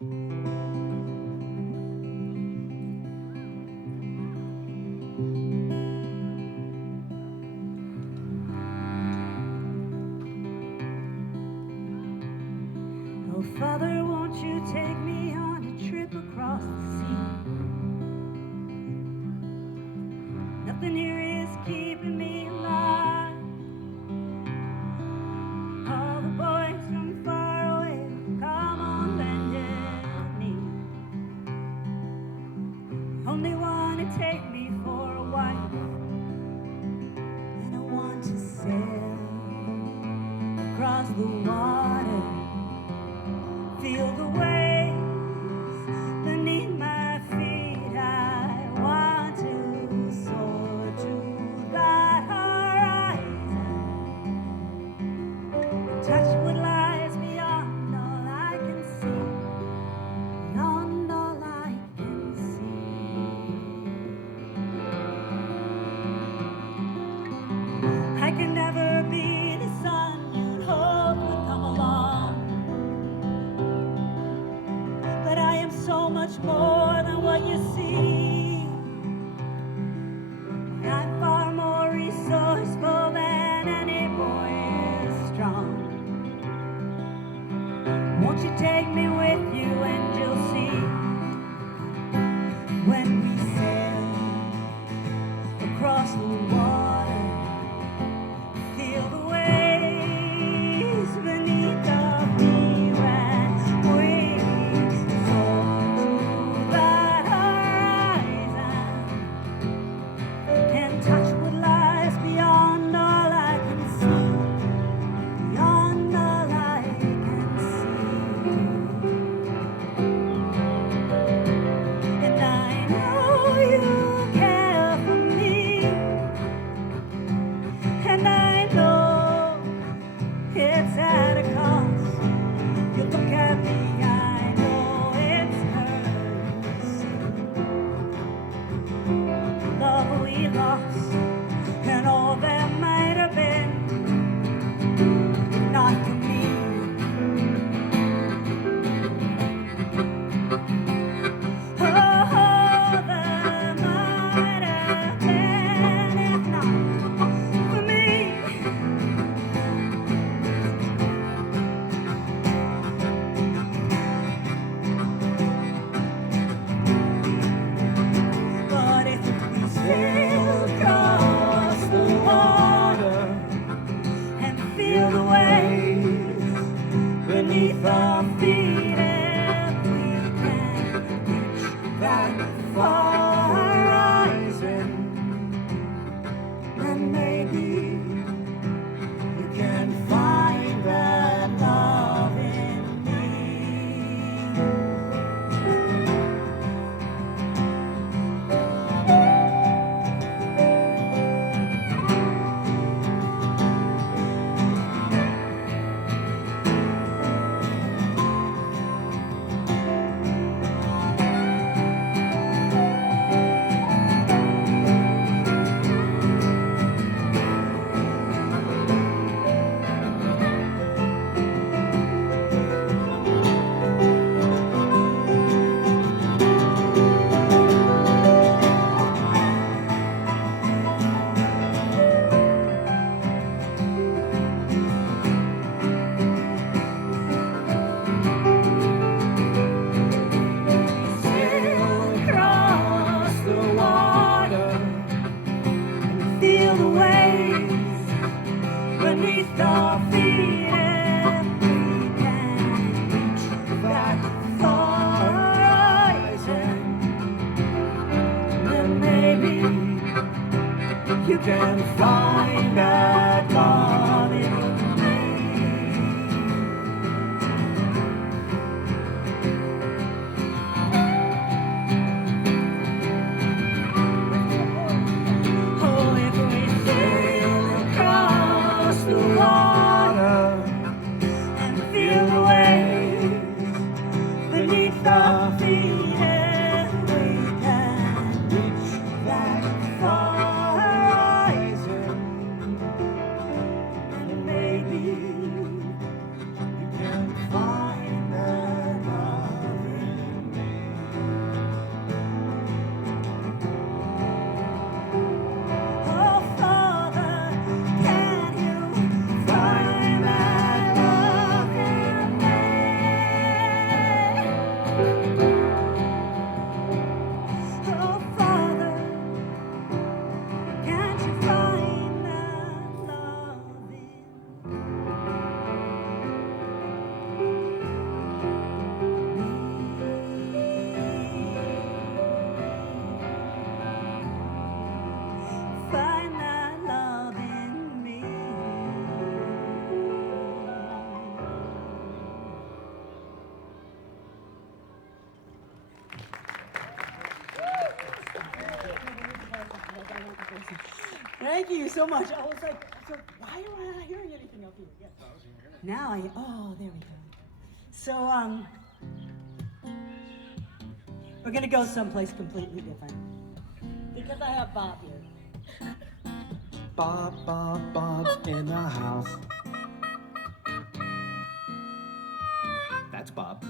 Oh, Father, won't you take me on a trip across the sea? Nothing here is keeping me alive. All the boys from far away, come on, bended knee. Only want to take me for a wife, and I want to sail across the water, feel the waves beneath my feet. I want to soar to that horizon, touch what lies beyond all I can see, beyond all I can see. I can never be the sun you'd hope would come along, but I am so much more than what you see. I'm far more resourceful than any boy is strong. Won't you take me with you and you'll see, when we sail across the water, feel the waves beneath the view, and we soar to that horizon and touch what lies beyond all I can see, beyond all I can see. And I know you care for me, and I know it's at a cost. You look at me, I know it's hurts. Love we lost, and all that might have been, not for me. Oh, that might have been, if not for me. But if we sail across the water and feel the waves beneath our feet, if we can reach that far horizon, then maybe you can find that love in me. Sail across the water and feel the waves beneath our feet, if we can reach that far horizon, then maybe you can find that love in me. Oh, if we sail across the water and feel the waves beneath our feet, if we can reach that far horizon, Thank you so much. I was like, why am I not hearing anything up here? Yeah. Now there we go. So, we're gonna go someplace completely different. Because I have Bob here. Bob's in the house. That's Bob.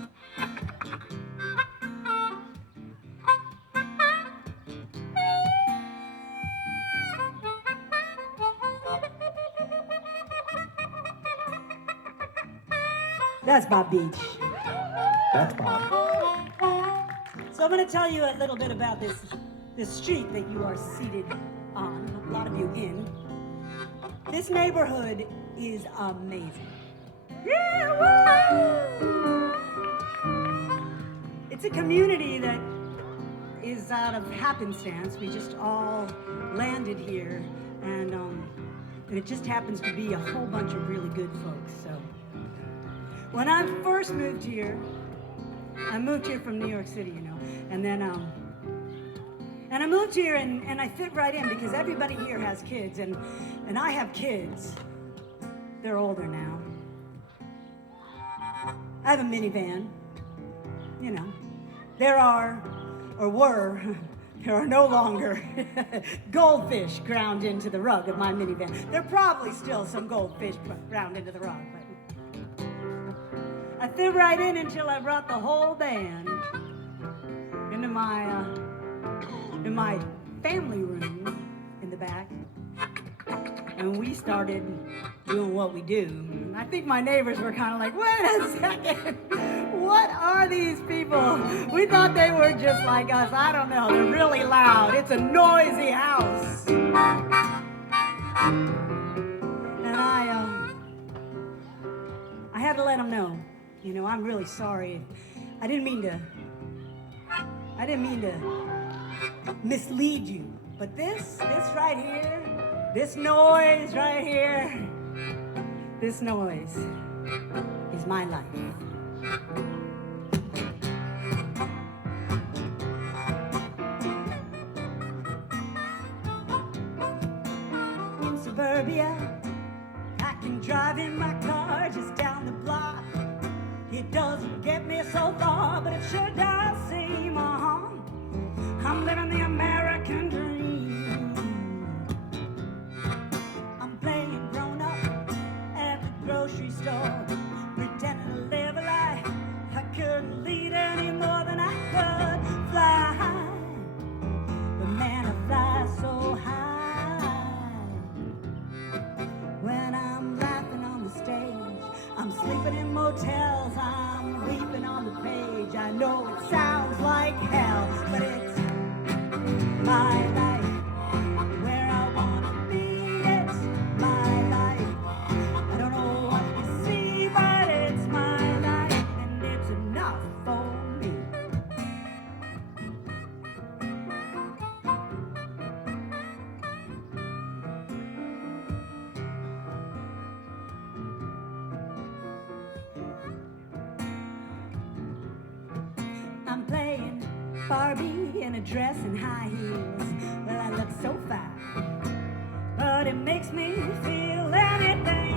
That's Bob Beach. That's Bob. So I'm going to tell you a little bit about this street that you are seated on, a lot of you in. This neighborhood is amazing. Yeah, woo! It's a community that is out of happenstance. We just all landed here, and it just happens to be a whole bunch of really good folks. So when I first moved here, I moved here from New York City, you know, and then and I moved here and I fit right in because everybody here has kids, and I have kids. They're older now. I have a minivan, you know. There are no longer goldfish ground into the rug of my minivan. There are probably still some goldfish ground into the rug, but I fit right in until I brought the whole band into my family room in the back, and we started doing what we do. And I think my neighbors were kind of like, wait a second, what are these people? We thought they were just like us. I don't know, they're really loud. It's a noisy house. And I had to let them know, you know, I'm really sorry. I didn't mean to mislead you, but this right here, this noise right here, this noise is my life. In suburbia, I can drive in my car just down the block. It doesn't get me so far, but it sure does seem I'm living the American dream. I'm playing grown up at the grocery store, pretending to live a life I couldn't lead any more than I could fly high. But man, I fly so high. When I'm laughing on the stage, I'm sleeping in motels, I'm weeping on the page. I know it sounds like hell, but it's my life, where I wanna be. It's my life. I don't know what you see, but it's my life, and it's enough for me. I'm playing Barbie in a dress and high heels. Well, I look so fine, but it makes me feel anything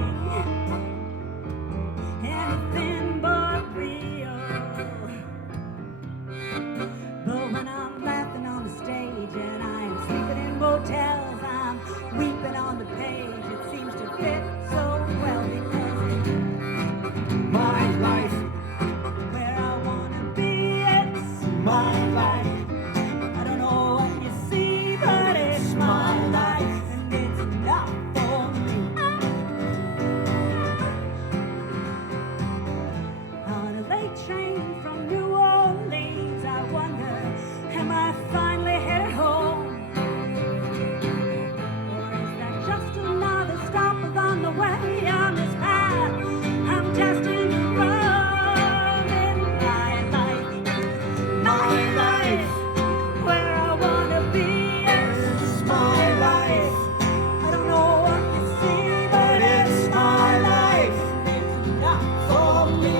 but real. But when I'm laughing on the stage and I am sleeping in motels, I'm weeping on the page. It seems to fit so well because it's my life, where I wanna be. It's my life. I don't know what you see, but it's my life, and it's enough for me. On a late train from New Orleans, I wonder, am I finally headed home? Or is that just another stop along the way on this path I'm destined to roam in my life? My life, where I wanna be. It's my life. I don't know what you see, but it's my life. It's enough for me.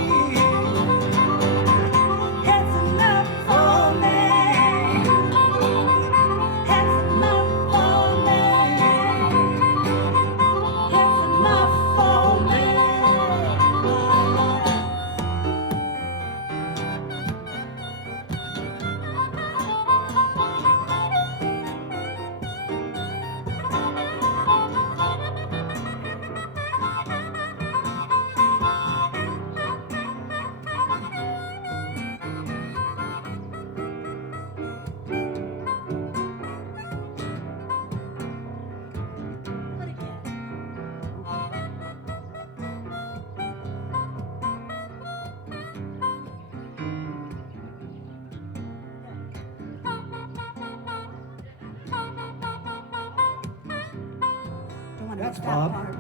That's that Bob. part.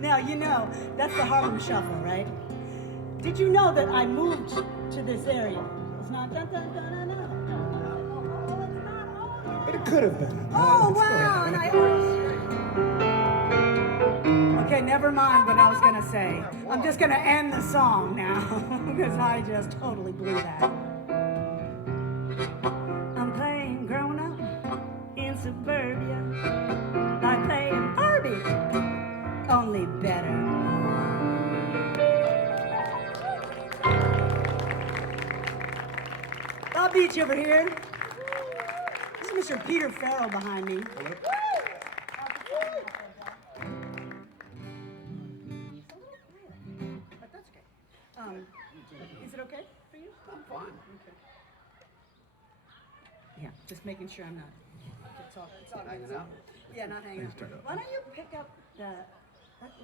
Now, you know, that's the Harlem Shuffle, right? Did you know that I moved to this area? It's not dun dun dun dun dun. Oh, it's not on. But it could have been. Oh, Let's go wow, ahead. and Okay, never mind what I was gonna say. I'm just gonna end the song now, because I just totally blew that. I'm playing grown up in suburbia, like playing Barbie, only better. Bob Beach over here. This is Mr. Peter Farrell behind me. But that's okay. Is it okay for you? I'm fine. Okay. Yeah, just making sure I'm not. It's all Hanging good. out? Yeah, not hanging out. Thanks, turn it up. Why don't you pick up the?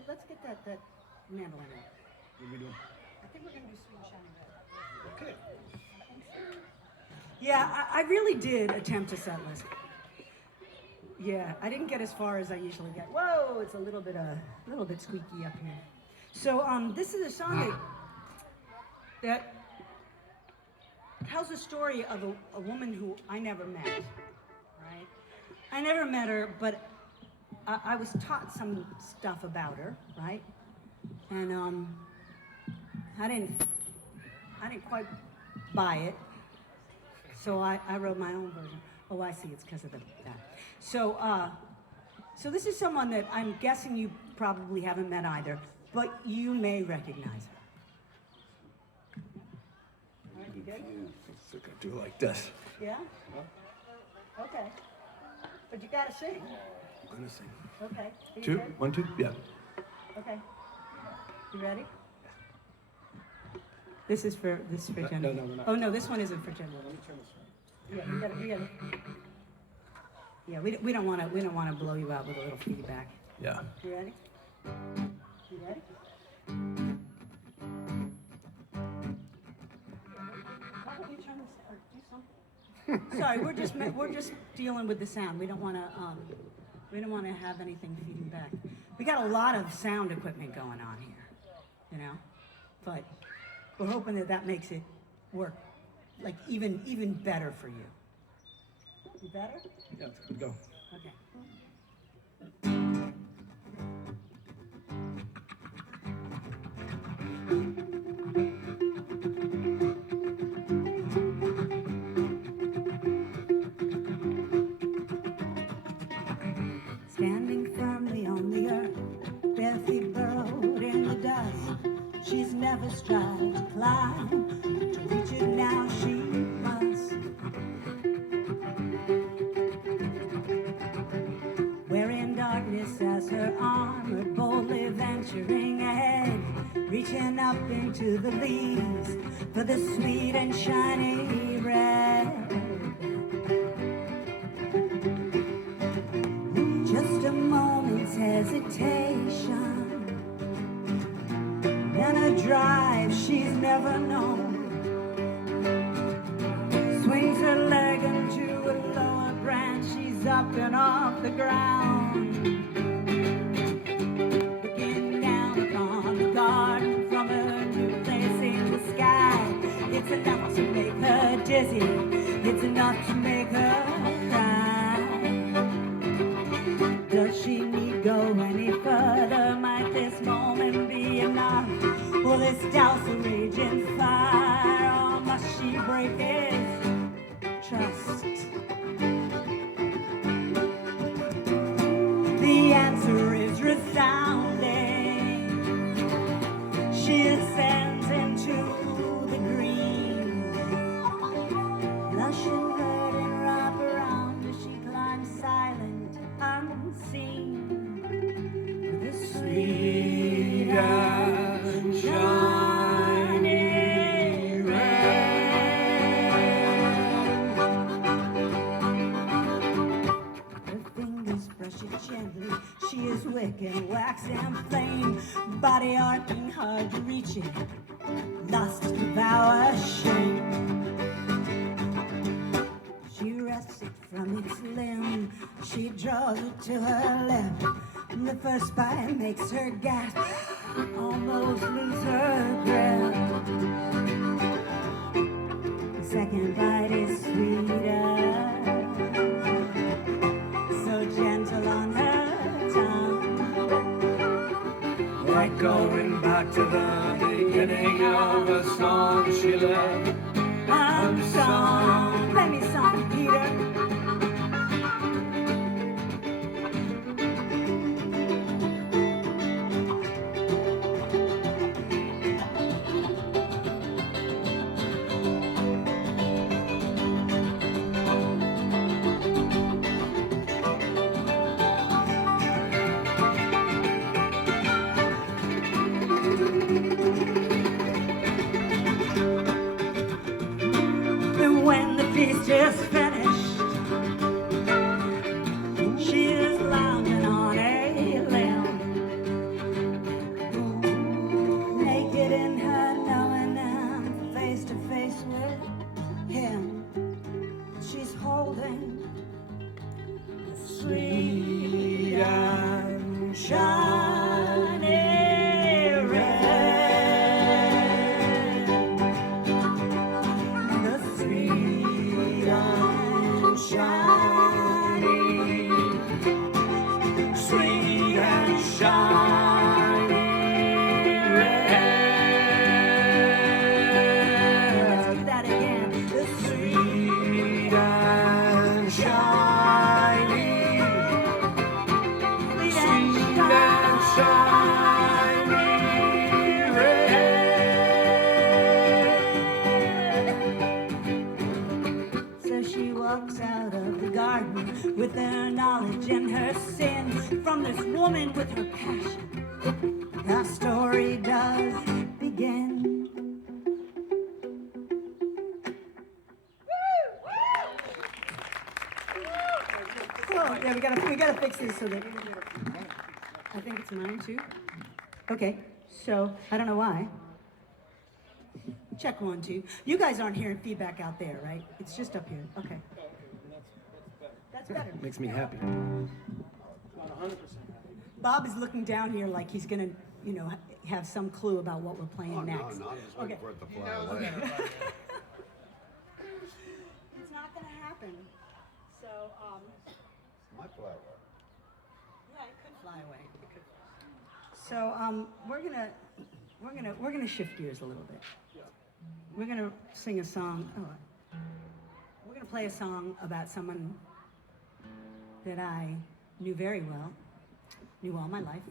Let's get that mandolin out. What are we doing? I think we're gonna do Sweet and Shiny Red. Okay. Yeah, I really did attempt a set list. Yeah, I didn't get as far as I usually get. Whoa, it's a little bit squeaky up here. So this is a song that tells the story of a woman who I never met. Right? I never met her, but I was taught some stuff about her. Right? And I didn't quite buy it. So I wrote my own version. Oh, I see. It's because of that. So this is someone that I'm guessing you probably haven't met either, but you may recognize her. All right, you good? So gonna do like this. Yeah? Okay. But you gotta sing. I'm gonna sing. Okay. Are you Two, good? 1, 2, yeah. Okay. You ready? This is for Jen. No, we're not. Oh no, this one isn't for Jen. Let me turn this Yeah, you gotta. Yeah, we don't want to blow you out with a little feedback. Yeah. You ready? You ready? How about you turn this or do something? Sorry, we're just dealing with the sound. We don't want to have anything feeding back. We got a lot of sound equipment going on here, you know, but we're hoping that makes it work like even better for you. You better? Yeah, it's good to go. Okay. Standing firmly on the earth, bare feet burrowed in the dust. She's never strived to climb, to reach it now she must. Wearing darkness as her armor, boldly venturing ahead, reaching up into the leaves for the sweet and shiny red. Just a moment's hesitation, then a drive she's never known. Swings her leg into a lower branch, she's up and off the ground. Looking down upon the garden from her new place in the sky. It's enough to make her dizzy, it's enough to make her cry. Does she need go any further? Might this moment be enough? Will this douse a raging fire, or must she break his trust? The answer is resounding. She ascends into the green. Lush and verdant wrap around as she climbs silent, unseen. The sweet and shiny red. Her fingers brush it gently. She is wick and wax and flame, body art and hard to reach it. lust, devour, shame. She wrests it from its limb, she draws it to her lip. The first bite makes her gasp, almost lose her grip. The second bite is sweeter, so gentle on her tongue. Like going back to the beginning of a song she loved. Unsung. Let me song, Peter. And when the feast is finished, she is lounging on a limb, naked in her knowing and face to face with him. She's holding a sweet and shiny red. The sweet and shiny, sweet and shiny red. Let's do that again. The sweet and shiny, sweet and shiny red. So she walks out of the garden with her knowledge and her sin. From this woman with her passion, our story does begin. Oh, yeah, we gotta fix this so that I think it's mine too. Okay, so I don't know why. Check 1, 2. You guys aren't hearing feedback out there, right? It's just up here. Okay. That's better. Makes me happy. Bob is looking down here like he's gonna, have some clue about what we're playing next. No, just waiting for it to fly away. It's not gonna happen. So, Might fly away. yeah, it could fly away. It could. So, we're gonna shift gears a little bit. We're gonna sing a song. We're gonna play a song about someone that I knew very well, knew all my life.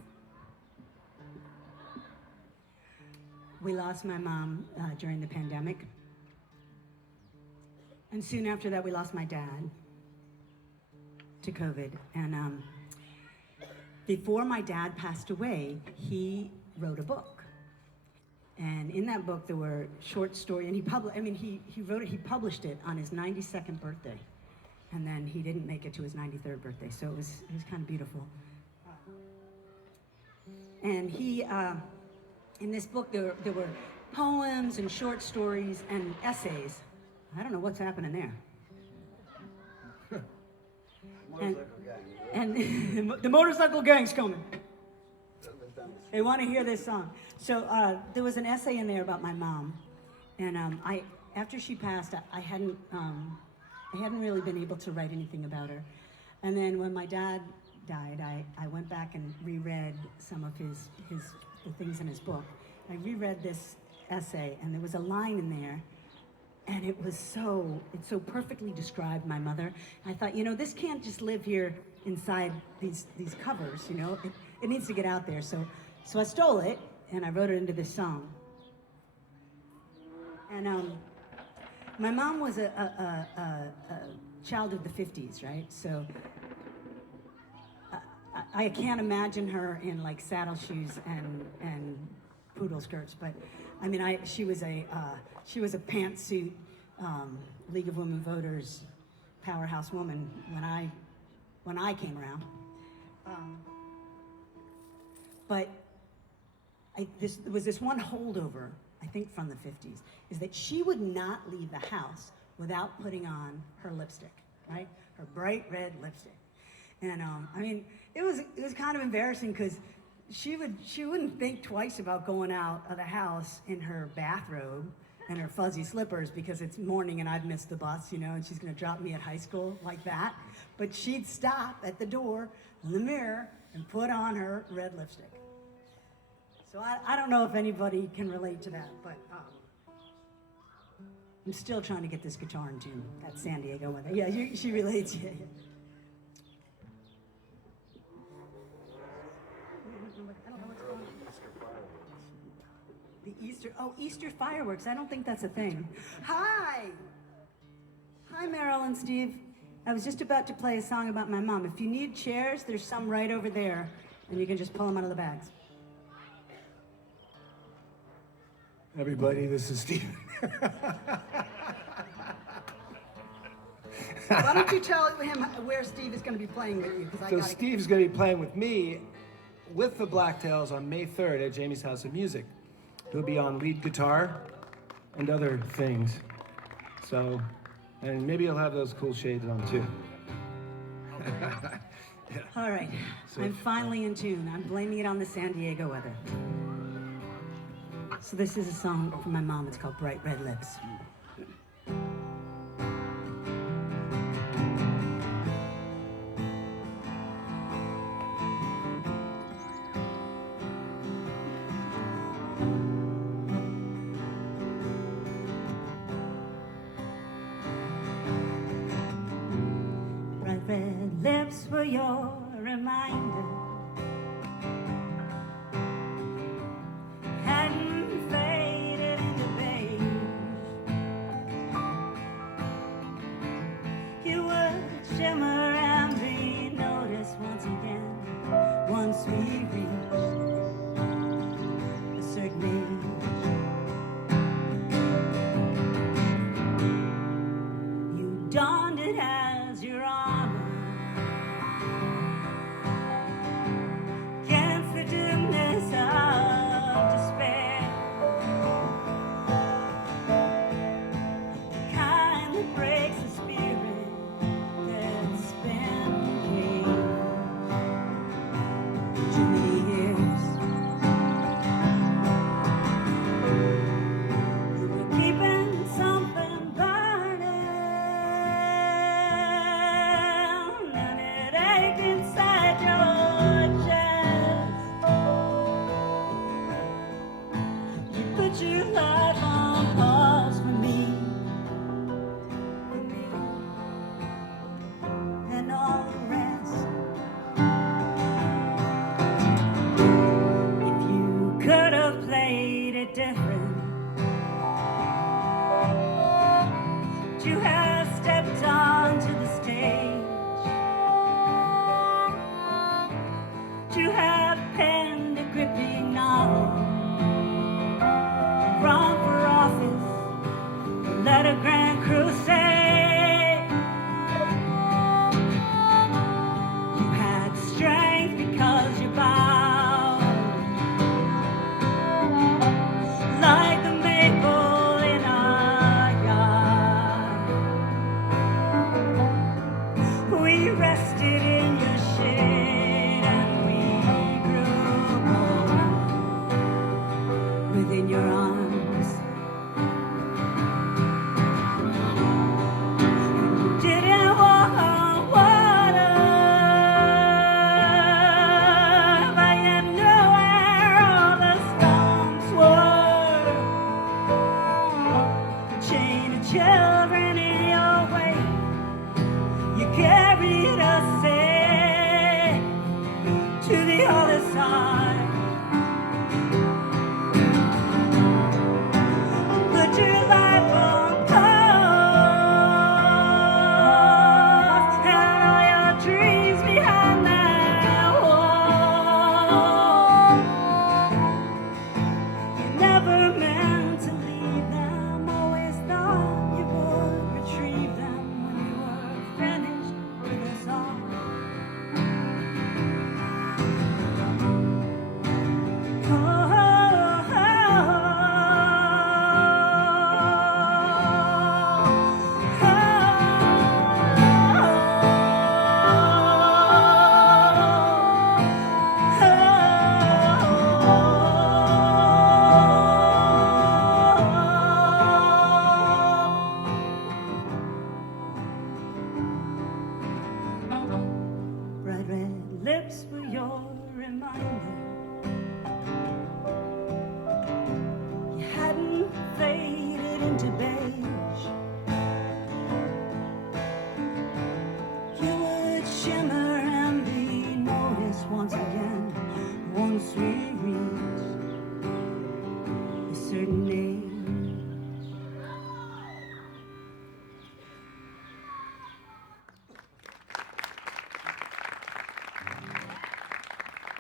We lost my mom during the pandemic. And soon after that, we lost my dad to COVID. And before my dad passed away, he wrote a book. And in that book, there were short stories, and he published it on his 92nd birthday. And then he didn't make it to his 93rd birthday, so it was kind of beautiful. And he, in this book, there were poems and short stories and essays. I don't know what's happening there. And the motorcycle gang's coming. They want to hear this song. So there was an essay in there about my mom, and after she passed, I hadn't really been able to write anything about her. And then when my dad died, I went back and reread some of the things in his book. I reread this essay, and there was a line in there, and it so perfectly described my mother. I thought, this can't just live here inside these covers, it needs to get out there. So I stole it, and I wrote it into this song. And my mom was a child of the 50s, right? So I can't imagine her in like saddle shoes and poodle skirts, but I mean, she was a pantsuit League of Women Voters powerhouse woman when I came around. But there was this one holdover I think from the 50s, is that she would not leave the house without putting on her lipstick, right? Her bright red lipstick. And I mean, it was kind of embarrassing because she wouldn't think twice about going out of the house in her bathrobe and her fuzzy slippers because it's morning and I've missed the bus, you know, and she's gonna drop me at high school like that. But she'd stop at the door in the mirror and put on her red lipstick. So I don't know if anybody can relate to that, but I'm still trying to get this guitar in tune. That San Diego weather. Yeah, she relates. Yeah, yeah. I don't know what's going on. The Easter fireworks. I don't think that's a thing. Hi, Meryl and Steve. I was just about to play a song about my mom. If you need chairs, there's some right over there, and you can just pull them out of the bags. Everybody, this is Steve. Why don't you tell him where Steve is going to be playing with you? So Steve's going to be playing with me with the Blacktails on May 3rd at Jamie's House of Music. He'll be on lead guitar and other things. So, and maybe he'll have those cool shades on too. All right, I'm finally in tune. I'm blaming it on the San Diego weather. So this is a song from my mom. It's called Bright Red Lips. Bright red lips were your reminder. Hadn't faded into beige. You would shimmer and be noticed once again, once we reached a certain age. You donned it as your armor against the dimness of despair, the kind that breaks the spirit that's been caged too many years. You were keeping something burning, and it ached inside your chest. You put your life on pause for me, and all the rest. If you could have played it different, you have stepped onto the stage. You have penned a gripping novel, run for office, led a grand crusade. You had strength because you bowed, like the maple in our yard. We rested in your shade and we grew old within your arms. You didn't walk on water, but you knew where all the storms were. The chain of children in your wake, you carried us safe.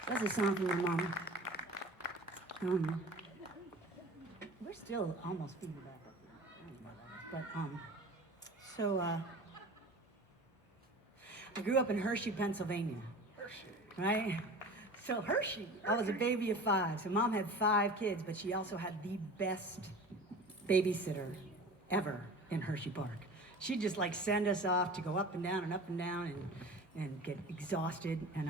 That's a song from my mom. We're still almost feeding back. But so I grew up in Hershey, Pennsylvania. Right? So Hershey, I was a baby of 5. So mom had 5 kids, but she also had the best babysitter ever in Hershey Park. She'd just like send us off to go up and down and get exhausted. And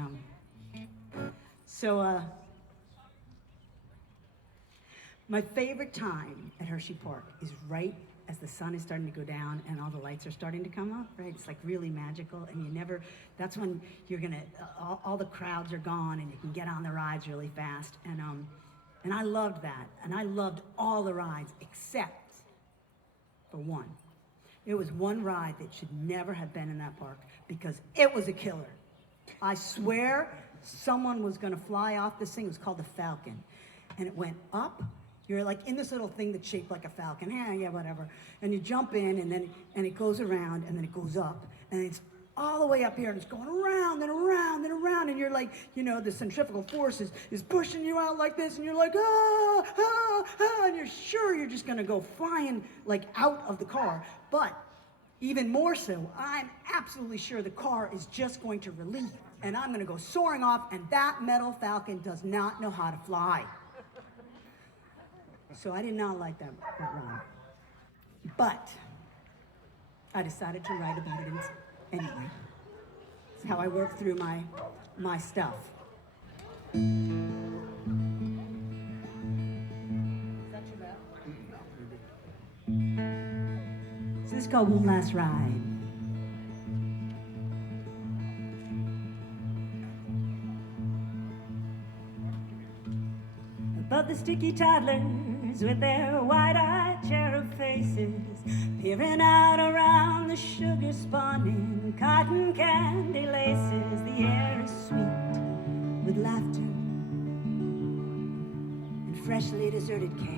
my favorite time at Hershey Park is right as the sun is starting to go down and all the lights are starting to come up, right? It's like really magical, and that's when you're gonna, all the crowds are gone and you can get on the rides really fast. And I loved that. And I loved all the rides except for one. It was one ride that should never have been in that park because it was a killer. I swear someone was gonna fly off this thing. It was called the Falcon. And it went up. You're like in this little thing that's shaped like a falcon. Yeah, whatever. And you jump in, and it goes around, and then it goes up, and it's all the way up here, and it's going around and around and around, and you're like, the centrifugal force is pushing you out like this, and you're like, and you're sure you're just gonna go flying like out of the car. But even more so, I'm absolutely sure the car is just going to release, and I'm gonna go soaring off, and that metal falcon does not know how to fly. So I did not like that ride. But I decided to write about it anyway. It's how I work through my stuff. Is that too bad? So this is called One Last Ride. Above the sticky toddlers with their wide-eyed cherub faces, peering out around the sugar-spawning cotton candy laces, the air is sweet with laughter and freshly deserted care.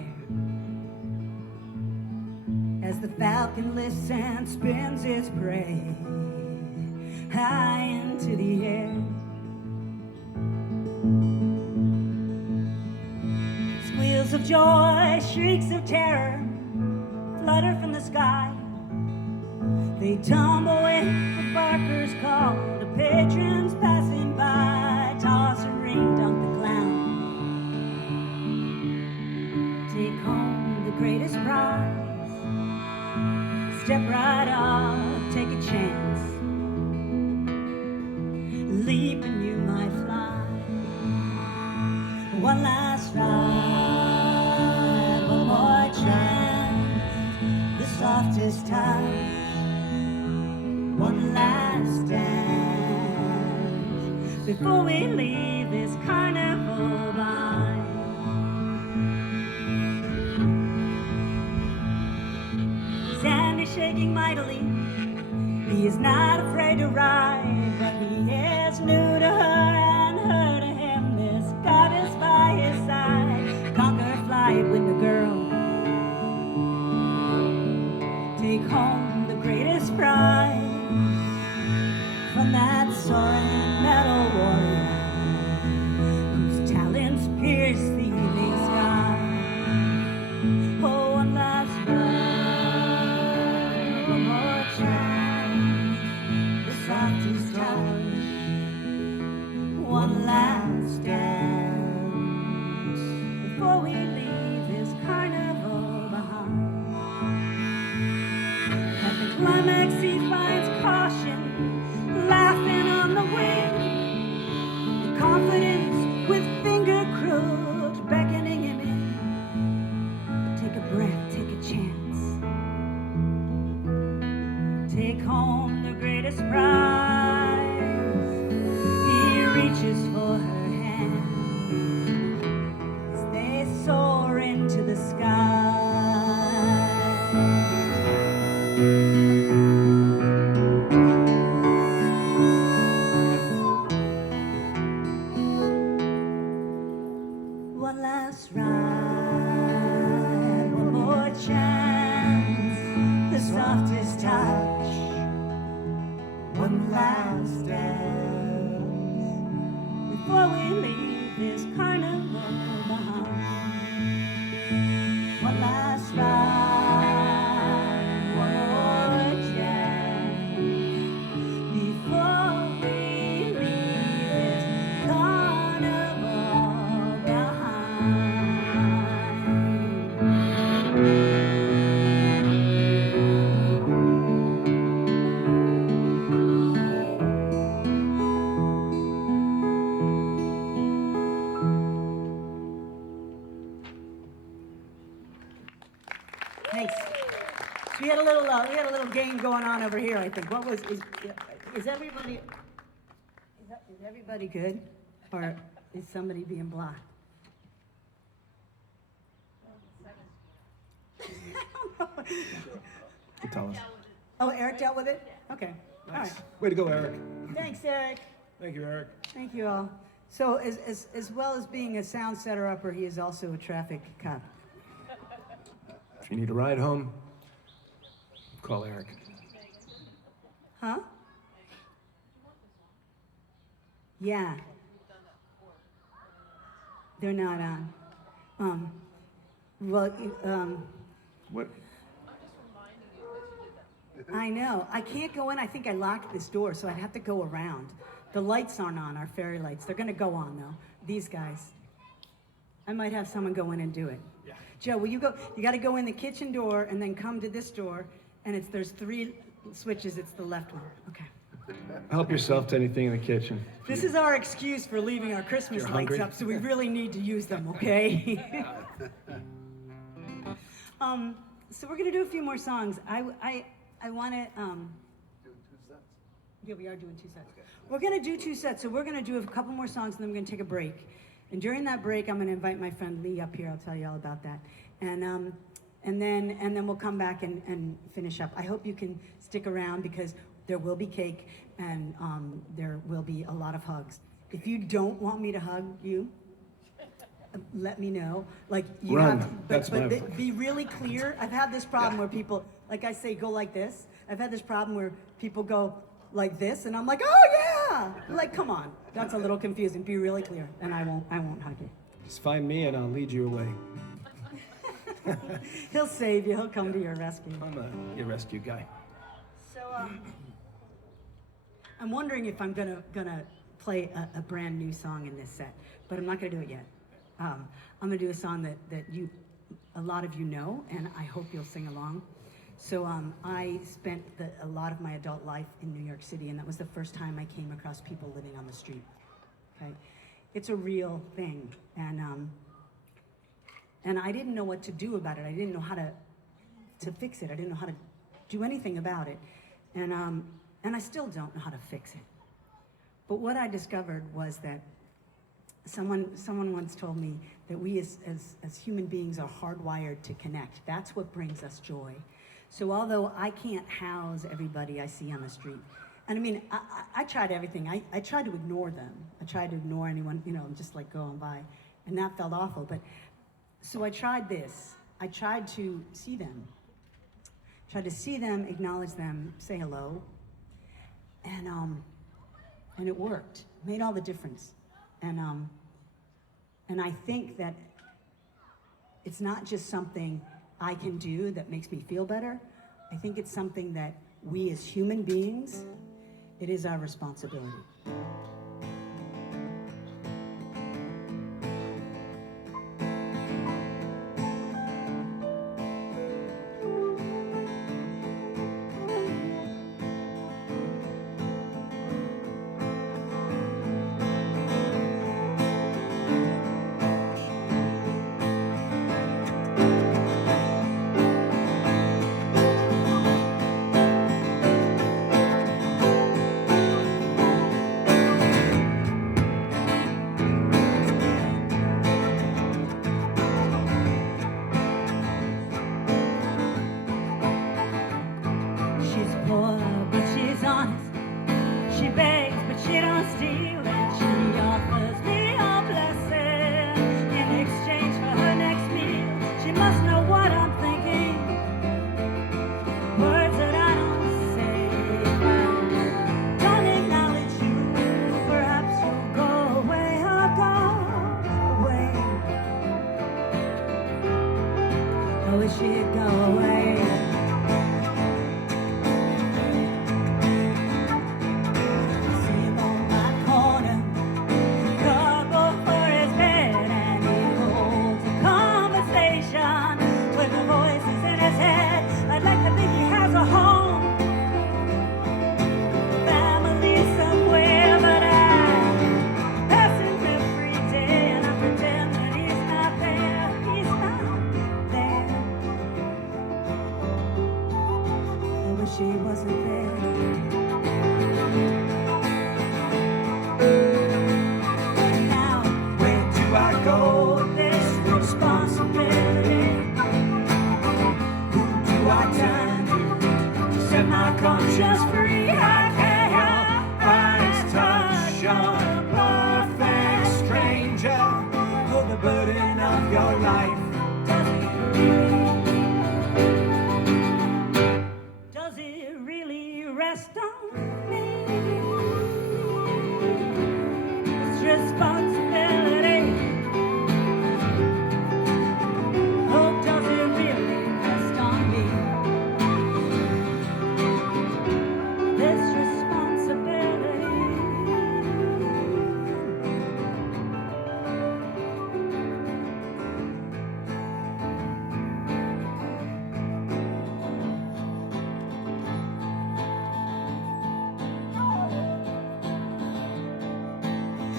As the falcon lifts and spins its prey high into the air. Squeals of joy, shrieks of terror flutter from the sky. They tumble with the barker's call, the patrons passing by. Toss a ring, dunk the clown. Take home the greatest prize. Step right up, take a chance. Leap and you might fly. One last ride, one more chance. The softest touch, one last dance before we leave this carnival behind. Sandy shaking mightily, he is not afraid to ride, but he is new to her and her to him. This goddess by his side, conquer flight with the girl. Take home the greatest prize from that soaring metal warrior whose talents pierce the evening sky. Oh, one last ride, one more chance, the softest touch, one last dance before we leave this carnival behind. At the climax he finds caution, laughing on the wing, confidence with finger crooked, beckoning him in. Take a breath, take a chance. Take home the greatest prize. He reaches for her hand as they soar into the sky. One last ride, one more chance, the softest touch, one last dance before we leave We had a little game going on over here, I think. What was, is everybody, is everybody good? Or is somebody being blocked? Tell us. Oh, Eric dealt with it? Okay, all right. Way to go, Eric. Thanks, Eric. Thank you, Eric. Thank you all. So as well as being a sound setter-upper, he is also a traffic cop. If you need a ride home, call Eric. Huh? Yeah. They're not on. What? I know. I can't go in. I think I locked this door, so I'd have to go around. The lights aren't on, our fairy lights. They're gonna go on though. These guys. I might have someone go in and do it. Yeah. Joe, will you go? You gotta go in the kitchen door and then come to this door, and there's 3 switches. It's the left one. Okay. Help yourself to anything in the kitchen. This is our excuse for leaving our Christmas You're lights hungry? up, so we really need to use them, okay? So we're gonna do a few more songs. I want to. Yeah, we are doing 2 sets. Okay. We're gonna do 2 sets, so we're gonna do a couple more songs, and then we're gonna take a break. And during that break, I'm gonna invite my friend Lee up here. I'll tell you all about that. And then we'll come back and finish up. I hope you can stick around because there will be cake and there will be a lot of hugs. If you don't want me to hug you, let me know. Like you Run. have to, That's my be really clear. I've had this problem where people, like I say, go like this. I've had this problem where people go like this, and I'm like, oh yeah! Like, come on, that's a little confusing. Be really clear, and I won't hug you. Just find me and I'll lead you away. He'll save you. He'll come to your rescue. I'm a rescue guy. So, I'm wondering if I'm gonna play a brand new song in this set, but I'm not gonna do it yet. I'm gonna do a song that a lot of you know, and I hope you'll sing along. So I spent a lot of my adult life in New York City, and that was the first time I came across people living on the street. Okay, it's a real thing, and I didn't know what to do about it. I didn't know how to fix it. I didn't know how to do anything about it, and I still don't know how to fix it. But what I discovered was that someone once told me that we as human beings are hardwired to connect. That's what brings us joy. So although I can't house everybody I see on the street, and I mean, I tried everything. I tried to ignore them. I tried to ignore anyone, just like going by, and that felt awful. But so I tried this. I tried to see them. Tried to see them, acknowledge them, say hello, and it worked. It made all the difference. And I think that it's not just something I can do that makes me feel better. I think it's something that we as human beings, it is our responsibility.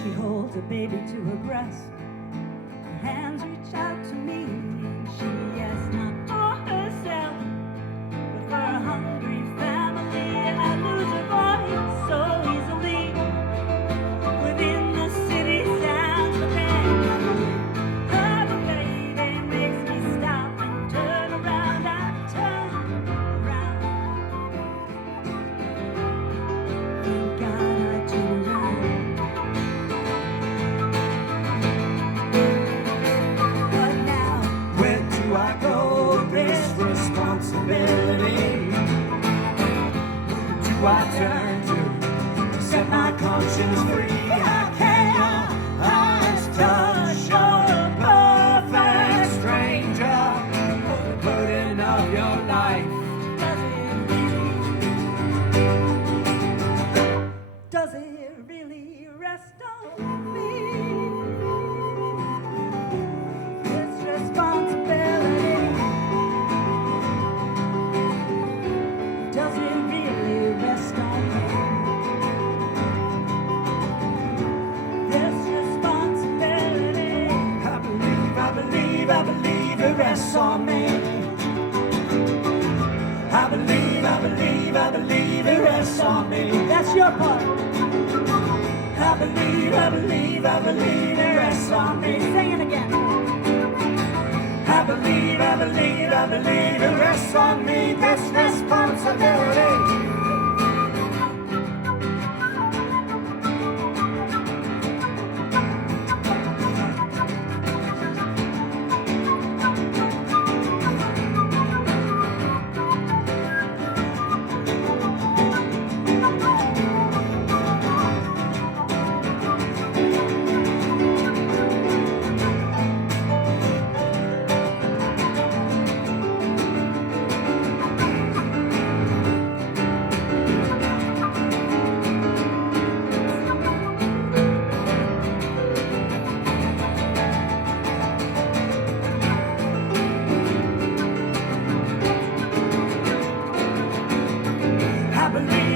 She holds a baby to her breast. Her hands reach out to me. She asks not for herself, but for a hungry family. And I lose her voice so easily within the city sounds. But then her baby makes me stop and turn around. I turn around. Thank God I turn around. But now, Where do I go with this responsibility? Do I turn to set my conscience free? How can your eyes touch a perfect stranger for the burden of your life? does it really rest on me? This responsibility, does it really rest on me? This responsibility, I believe it rests on me. I believe it rests on me. that's your part. I believe it rests on me. Sing it again. I believe it rests on me. This responsibility.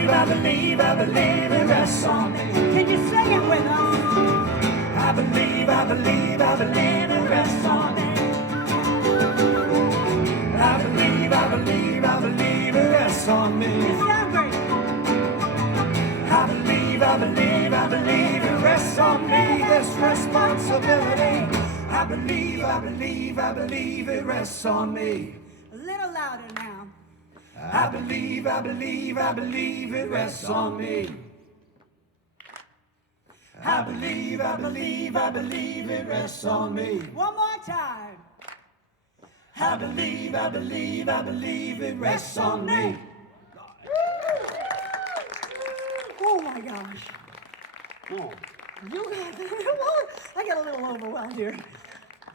I believe it rests on me. Can you sing it with us? I believe it rests on me. I believe it rests on me. You sound great. I believe it rests on me. This responsibility. I believe it rests on me. A little louder now. I believe it rests on me. I believe it rests on me. One more time. I believe it rests on me. Oh my gosh. Oh, You guys, I got a little overwhelmed here.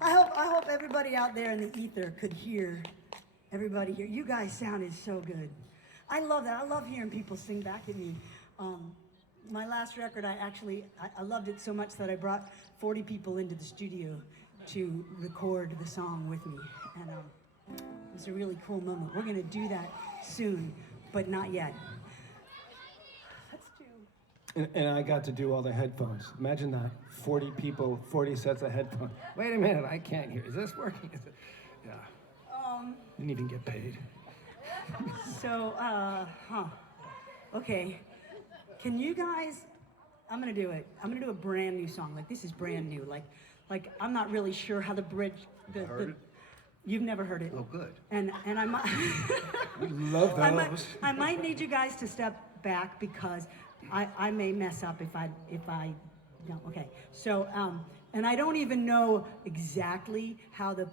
I hope everybody out there in the ether could hear everybody here. You guys sounded so good. I love that. I love hearing people sing back at me. My last record, I loved it so much that I brought 40 people into the studio to record the song with me. And it was a really cool moment. We're gonna do that soon, but not yet. Let's do. And I got to do all the headphones. Imagine that. 40 people, 40 sets of headphones. Wait a minute, I can't hear. Is this working? Is it? Yeah. Didn't even get paid. So, okay. Can you guys, I'm gonna do it. I'm gonna do a brand new song. Like, this is brand new. Like I'm not really sure how the bridge, heard it? You've never heard it. oh, good. And I might, We love those. I might need you guys to step back because I may mess up if I don't. Okay. So, and I don't even know exactly how the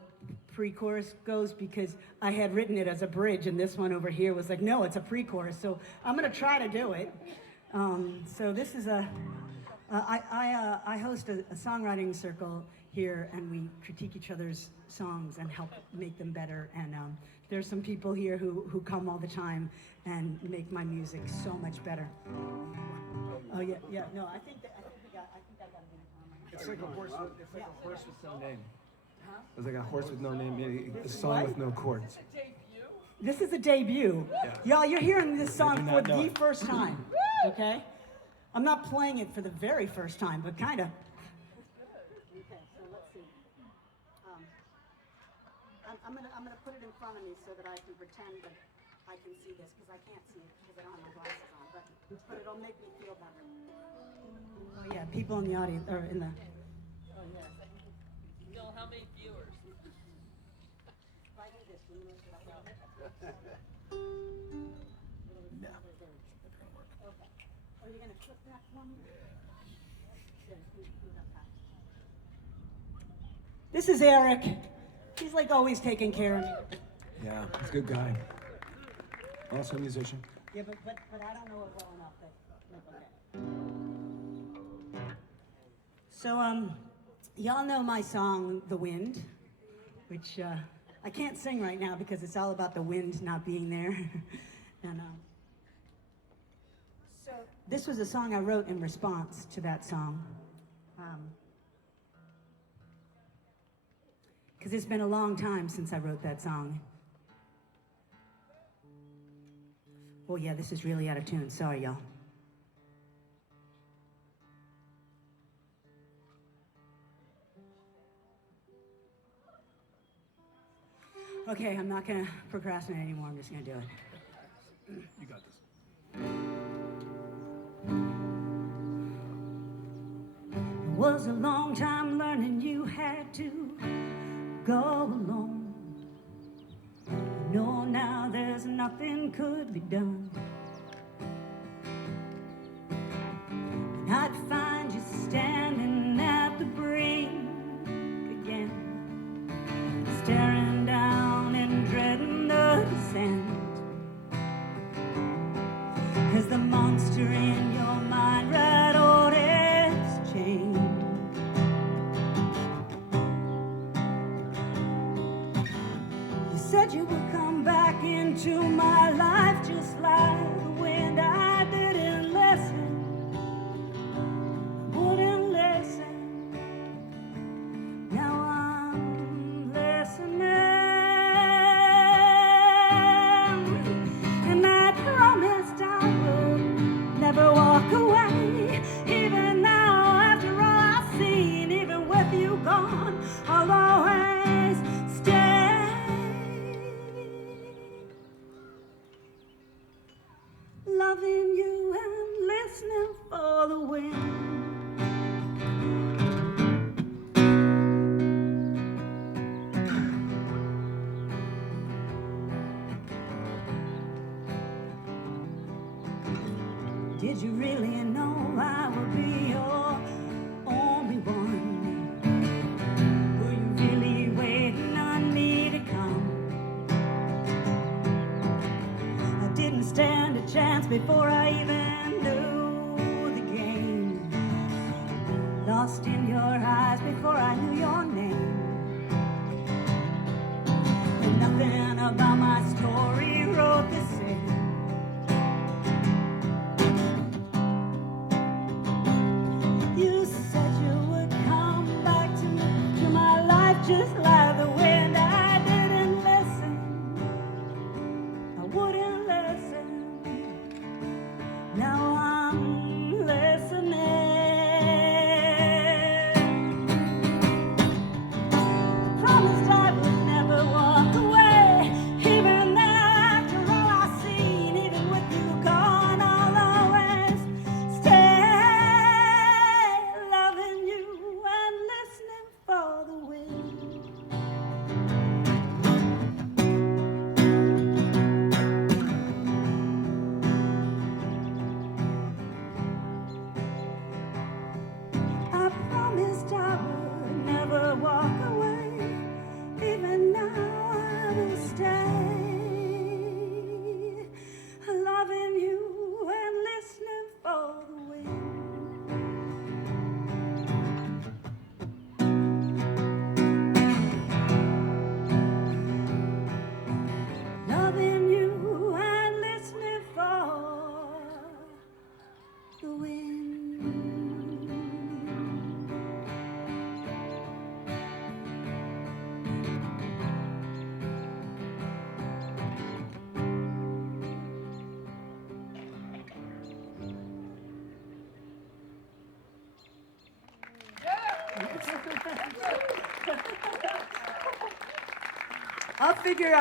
pre-chorus goes because I had written it as a bridge and this one over here was like, no, it's a pre-chorus. So I'm gonna try to do it. So this is I host a songwriting circle here and we critique each other's songs and help make them better. And there's some people here who come all the time and make my music so much better. Oh yeah, no, I think I got it. It's like a horse with no name. It's like a horse with no name, a song with no chords. This is a debut. Yeah. Y'all, you're hearing this do song for not know the it. first time, okay? I'm not playing it for the very first time, but kind of. Okay, so let's see. I'm gonna put it in front of me so that I can pretend that I can see this, because I can't see it because I don't have my glasses on, but it'll make me feel better. Oh yeah, people in the audience, or in the... Oh yeah. Bill, how many viewers? If I do this, will you look it up? No. Okay. Are you gonna clip that for me? Good, who's up top? This is Eric. He's like always taking care of me. Yeah, he's a good guy. Also a musician. Yeah, but I don't know it well enough that, okay. So, y'all know my song, The Wind, which, I can't sing right now because it's all about the wind not being there. And, so this was a song I wrote in response to that song. Because it's been a long time since I wrote that song. Oh yeah, this is really out of tune. Sorry, y'all. Okay, I'm not gonna procrastinate anymore. I'm just gonna do it. You got this. It was a long time learning you had to go alone. No, now there's nothing could be done. And I'd find you standing at the brink again, staring down and dreading the descent, as the monster in your mind rattled its chain. You said you would come back into my life just like the wind. I didn't listen, wouldn't listen. Now I'm listening, and I promised I would never walk away. Even now, after all I've seen, even with you gone, I'll always stay. Loving you and listening for the wind. Did you really know I would be your only one? Were you really waiting on me to come? I didn't stand a chance before I even knew the game. Lost in your eyes before I knew your name. And nothing about my story wrote the same. You said you would come back to my life just like the wind. I didn't listen, I wouldn't listen. Now I'm listening. I promised I would never walk away, even after all I I'll figure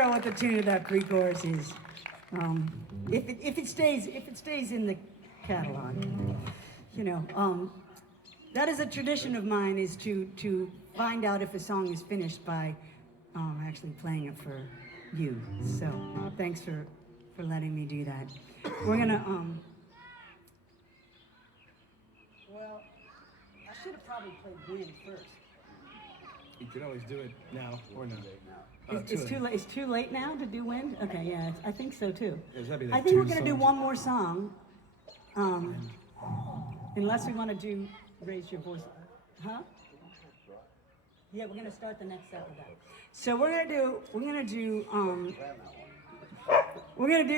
out what the tune of that pre-chorus is. If it stays in the catalog, you know. That is a tradition of mine, is to find out if a song is finished by actually playing it for you. So thanks for letting me do that. We're gonna well, I should have probably played Wind first. You could always do it now or not. It's too late. It's too late now to do Wind. Okay, yeah, I think so too. There's gotta be, like, I think two we're gonna do songs. one more song, unless we want to do Raise Your Voice, huh? Yeah, we're gonna start the next set with that. So we're gonna do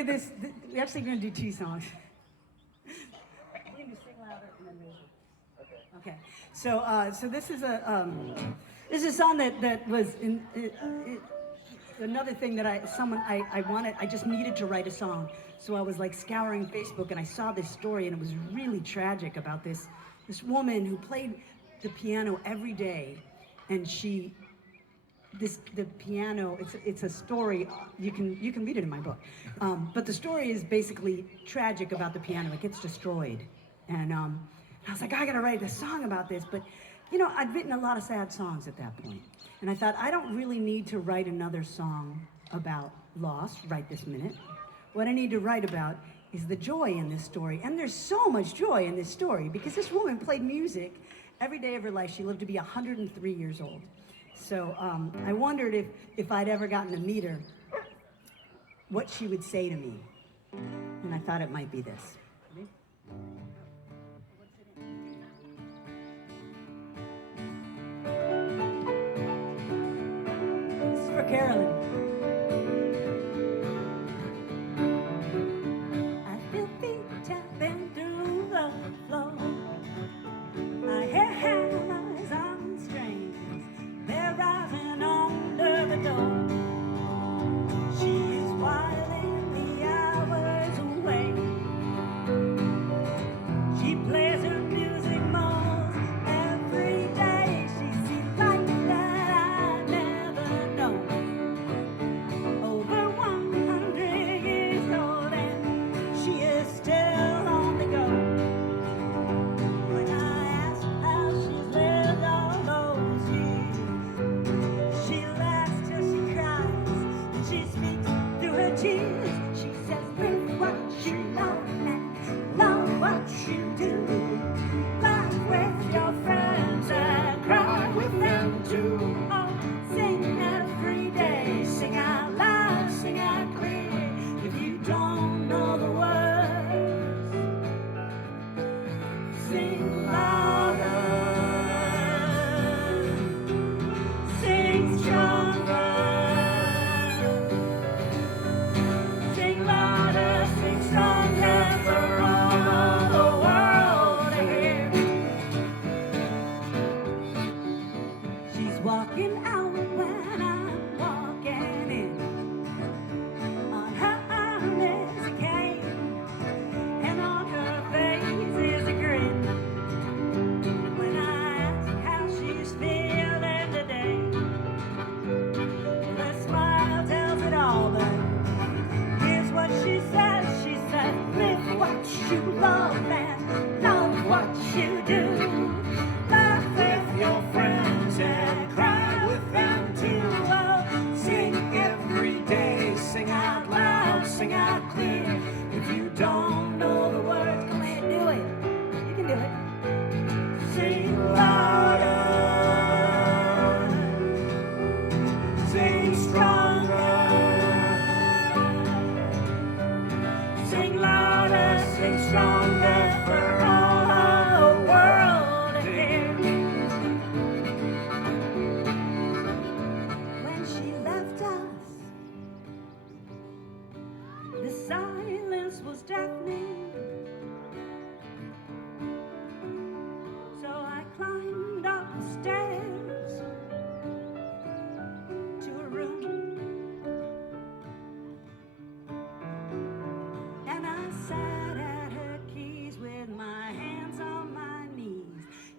this. We're actually gonna do two songs. We're gonna do Sing Louder and then Raise Your Voice. Okay. So this is a song that was another thing that I just needed to write a song. So I was like scouring Facebook and I saw this story, and it was really tragic about this woman who played the piano every day, and the piano, it's a story, you can read it in my book, but the story is basically tragic about the piano. It gets destroyed, and I was like, I gotta write a song about this. But you know, I'd written a lot of sad songs at that point, and I thought, I don't really need to write another song about loss right this minute. What I need to write about is the joy in this story. And there's so much joy in this story, because this woman played music every day of her life. She lived to be 103 years old. So I wondered if I'd ever gotten to meet her, what she would say to me. And I thought it might be this. This is for Carolyn.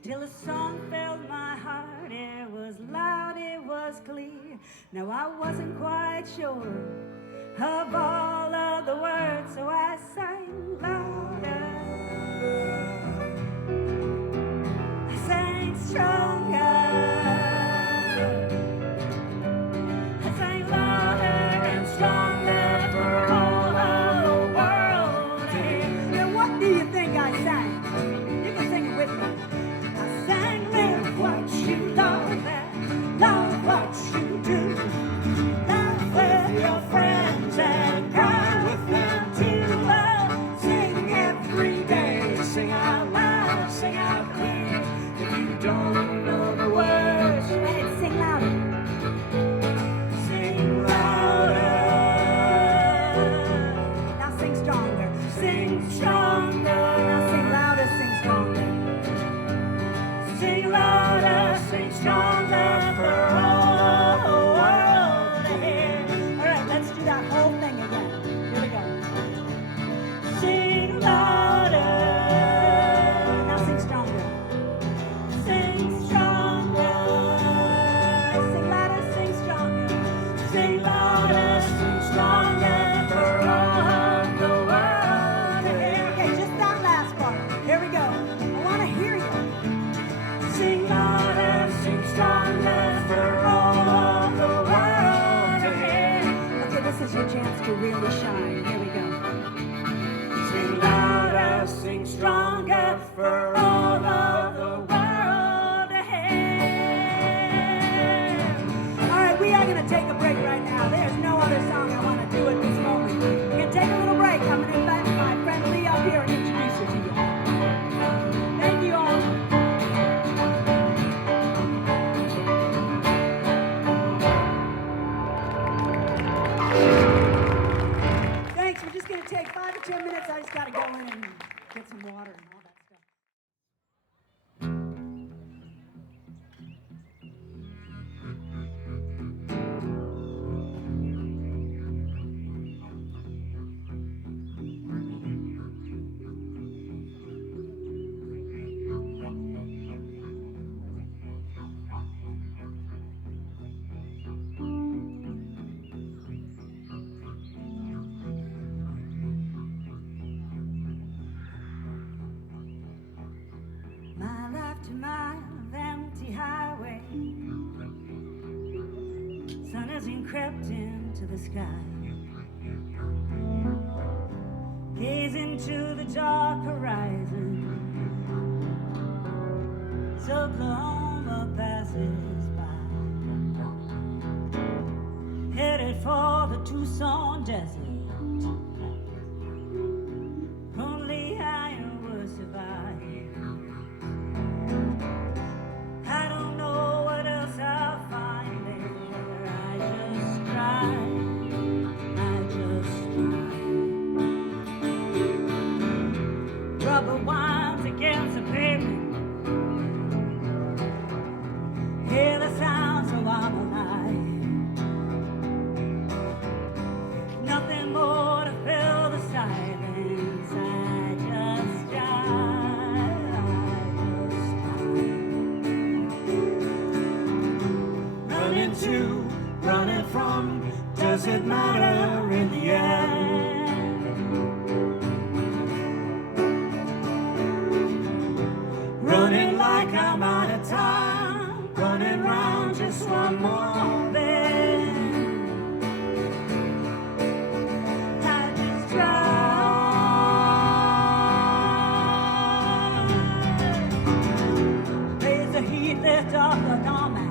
Till a song filled my heart. Now I wasn't quite sure of all of the words, so I sang louder. I sang stronger. I sang louder and stronger for all of the world to hear. Now what do you think I sang? You can sing it with me. I sang, live what you love and love what you do. Laugh with your friends and cry with them too. Sing every day, sing out loud, sing out clear. If you don't know the words, sing louder. Sing louder. Now sing stronger. Sing stronger. Now sing louder, sing stronger. Sing louder, sing stronger for all the world to hear. All right, let's do that whole thing again. Here we go. Sing louder. Now sing stronger. Sing stronger. Sing louder, sing stronger. Sing louder, sing stronger for all the world to hear. Okay, just that last part. Here we go. I want to hear you. Sing louder, sing stronger for all the world to hear. Okay, this is your chance to really shine. Here we go. Sing louder, sing stronger for all of the world to hear. All right, we are going to take a break right now. There's no other song I want to do at this moment. We're going to take a little break. I'm going to invite my friend Lee up here and introduce her to you. Thank you all. Thanks. We're just going to take 5 or 10 minutes. I just got to go in and get some water and all that stuff. Mile after mile of empty highway, sun hasn't crept into the sky. Gaze into the dark horizon, as Oklahoma passes by, headed for the Tucson desert. Only higher will survive. I don't know what else I'll find there. I just try. Rubber winds against the pavement. Hear the sounds of I'm alive. Nothing more to fill the silence. I just drive. Running to, running from, does it matter in the end? Running like I'm out of time, running round just one more bend. I just drive. Raise the heat, lift off the Norman.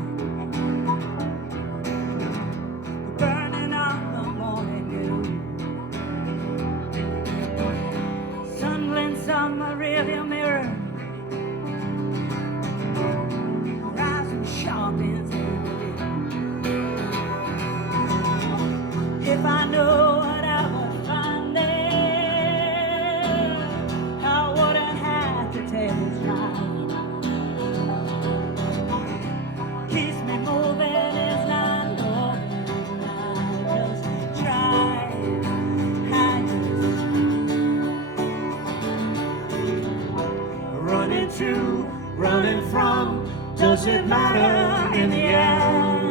Burning up the morning dew. Sun glints on my rearview mirror. If I know what I would find there, I wouldn't have to tell it right. Keeps me moving is not knowing. I just try. I just running to, running from. Does it matter in the end?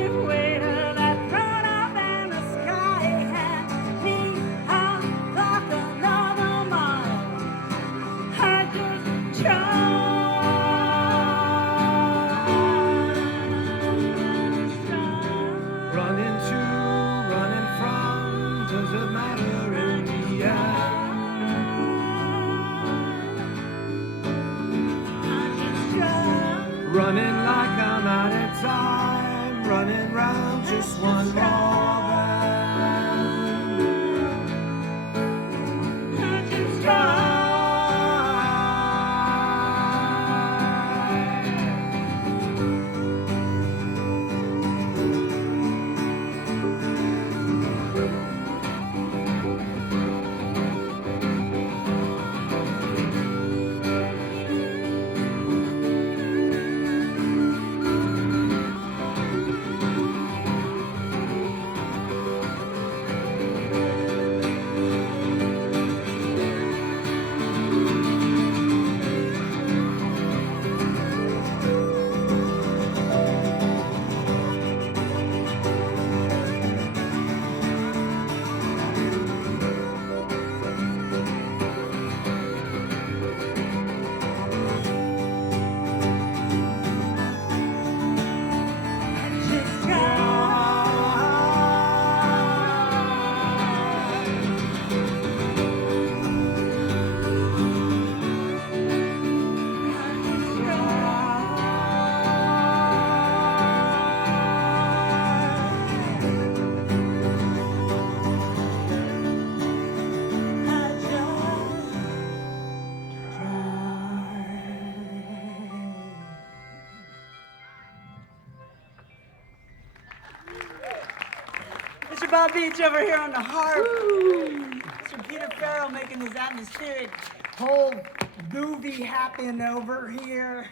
magic waiter that thrown up in the sky and me out like another mile. I just tried. Running to, running from, does it matter in the end? Running like I'm out of time, running round just one more bend. I just tried. Mr. Bob Beach over here on the harp. Mr. Peter Farrell making this atmospheric whole groovy happen over here.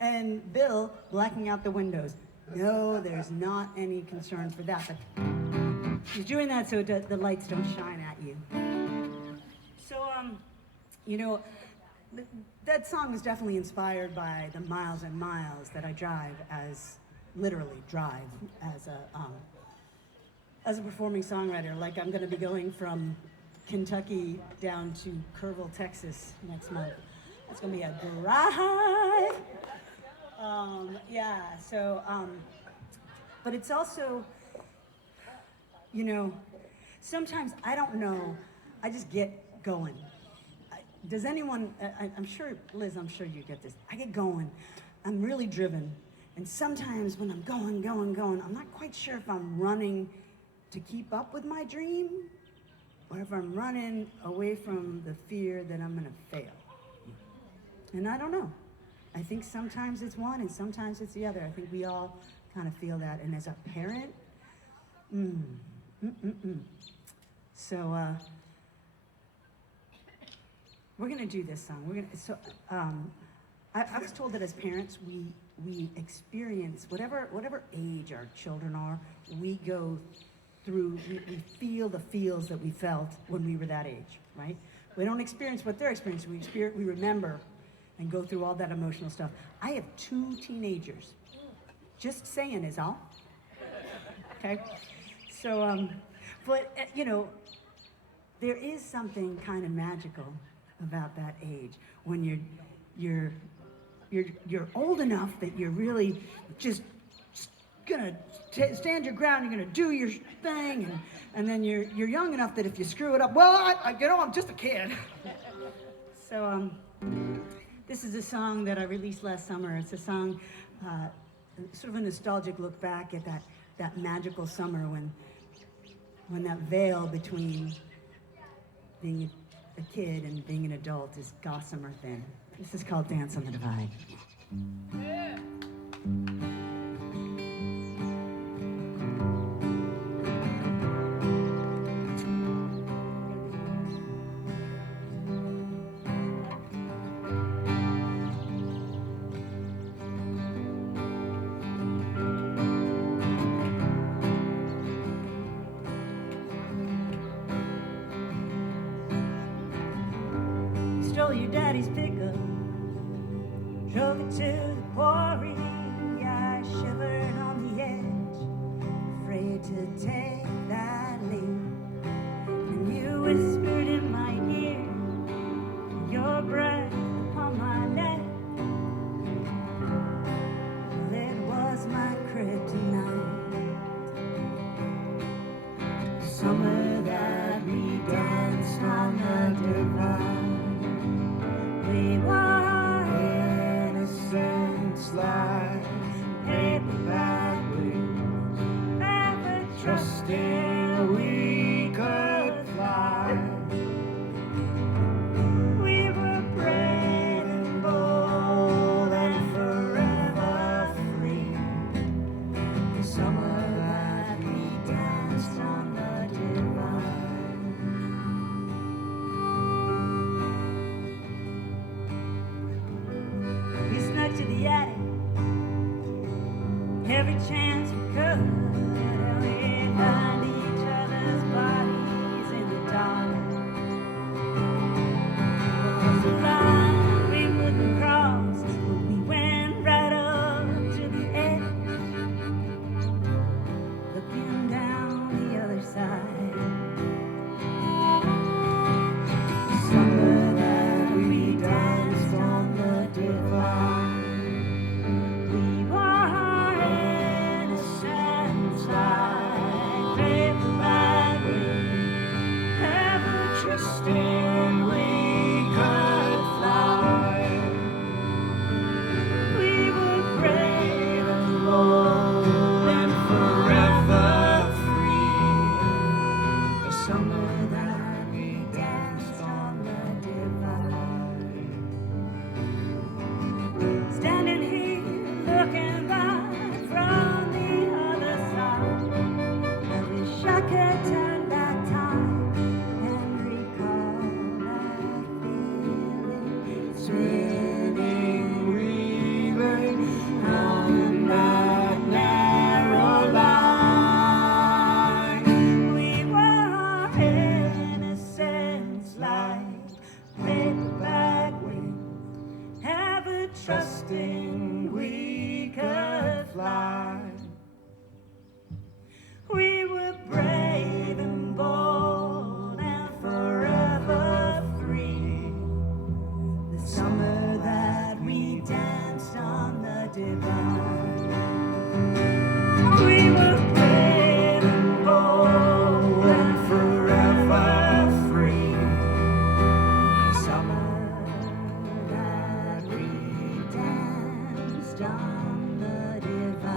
And Bill blacking out the windows. No, there's not any concern for that. But he's doing that so the lights don't shine at you. So, you know, that song was definitely inspired by the miles and miles that I drive literally drive as a performing songwriter. Like I'm gonna be going from Kentucky down to Kerrville, Texas next month. It's gonna be a drive. Yeah, so, but it's also, you know, sometimes I don't know, I just get going. Does anyone, I'm sure, Liz, I'm sure you get this. I get going, I'm really driven. And sometimes when I'm going, I'm not quite sure if I'm running to keep up with my dream or if I'm running away from the fear that I'm gonna fail. And I don't know. I think sometimes it's one and sometimes it's the other. I think we all kind of feel that. And as a parent, So we're gonna do this song. I was told that as parents, we experience whatever age our children are, we go through, we feel the feels that we felt when we were that age, right? We don't experience what they're experiencing, we remember and go through all that emotional stuff. I have 2 teenagers. Just saying is all. Okay? So, but you know, there is something kind of magical about that age when you're old enough that you're really just gonna stand your ground. You're gonna do your thing, and then you're young enough that if you screw it up, well, I'm just a kid. So this is a song that I released last summer. It's a song, sort of a nostalgic look back at that magical summer when that veil between being a kid and being an adult is gossamer thin. This is called Dance on the Divide. Yeah. Stole your daddy's pickup, drove it to the quarry. I shivered on the trusting we could fly. We were brave and bold and forever free. The summer that we danced on the divide. We snuck to the attic every chance we could, and we hid each other's bodies in the dark. There was a line we wouldn't cross, but we went right up to the edge, looking down the other side. Summer that we danced on the divide. We were innocent like paper bag, ever trusting we could fly. We were brave and bold and forever free. The summer that we danced on the divide. Standing here looking back from the other side, I wish I could turn back time and recall that feeling, spinning, weaving on that narrow line. We were innocent like paperback wings, ever trusting we could fly. We were brave and bold and forever free. The summer that we danced on the divide. We were brave and bold and forever free. The summer that we danced on the divide.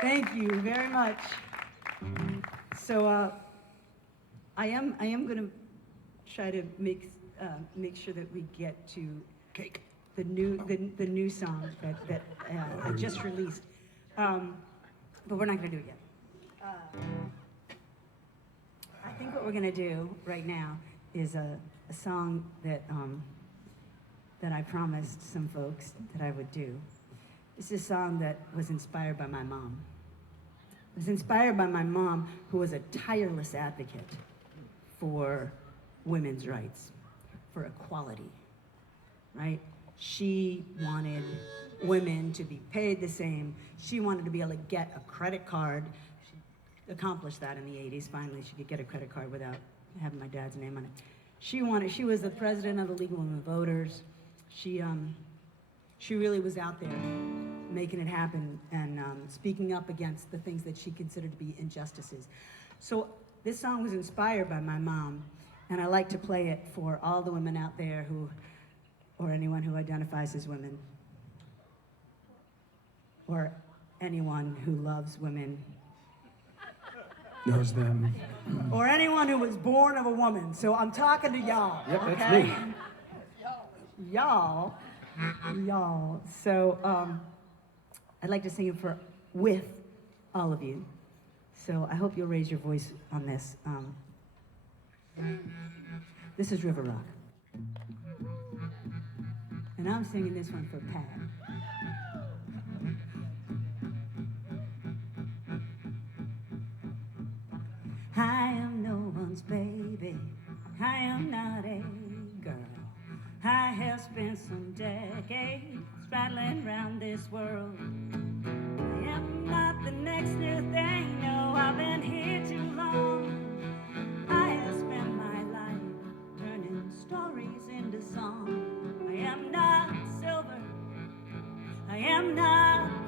Thank you very much. So I am going to try to make sure that we get to Cake. the new song that I just released, but we're not going to do it yet. I think what we're going to do right now is a song that I promised some folks that I would do. This is a song that was inspired by my mom. It was inspired by my mom, who was a tireless advocate for women's rights, for equality, right? She wanted women to be paid the same. She wanted to be able to get a credit card. She accomplished that in the 80s. Finally, she could get a credit card without having my dad's name on it. She was the president of the League of Women Voters. She really was out there making it happen and speaking up against the things that she considered to be injustices. So this song was inspired by my mom, and I like to play it for all the women out there or anyone who identifies as women, or anyone who loves women, Knows them. or anyone who was born of a woman. So I'm talking to y'all. Yep, that's okay? me. Y'all. So I'd like to sing it with all of you. So I hope you'll raise your voice on this. This is River Rock. And I'm singing this one for Pat. I am no one's baby. I am not a girl. I have spent some decades rattling around this world. I am not the next new thing. No, I've been here too long. I have spent my life turning stories into song. I am not silver. I am not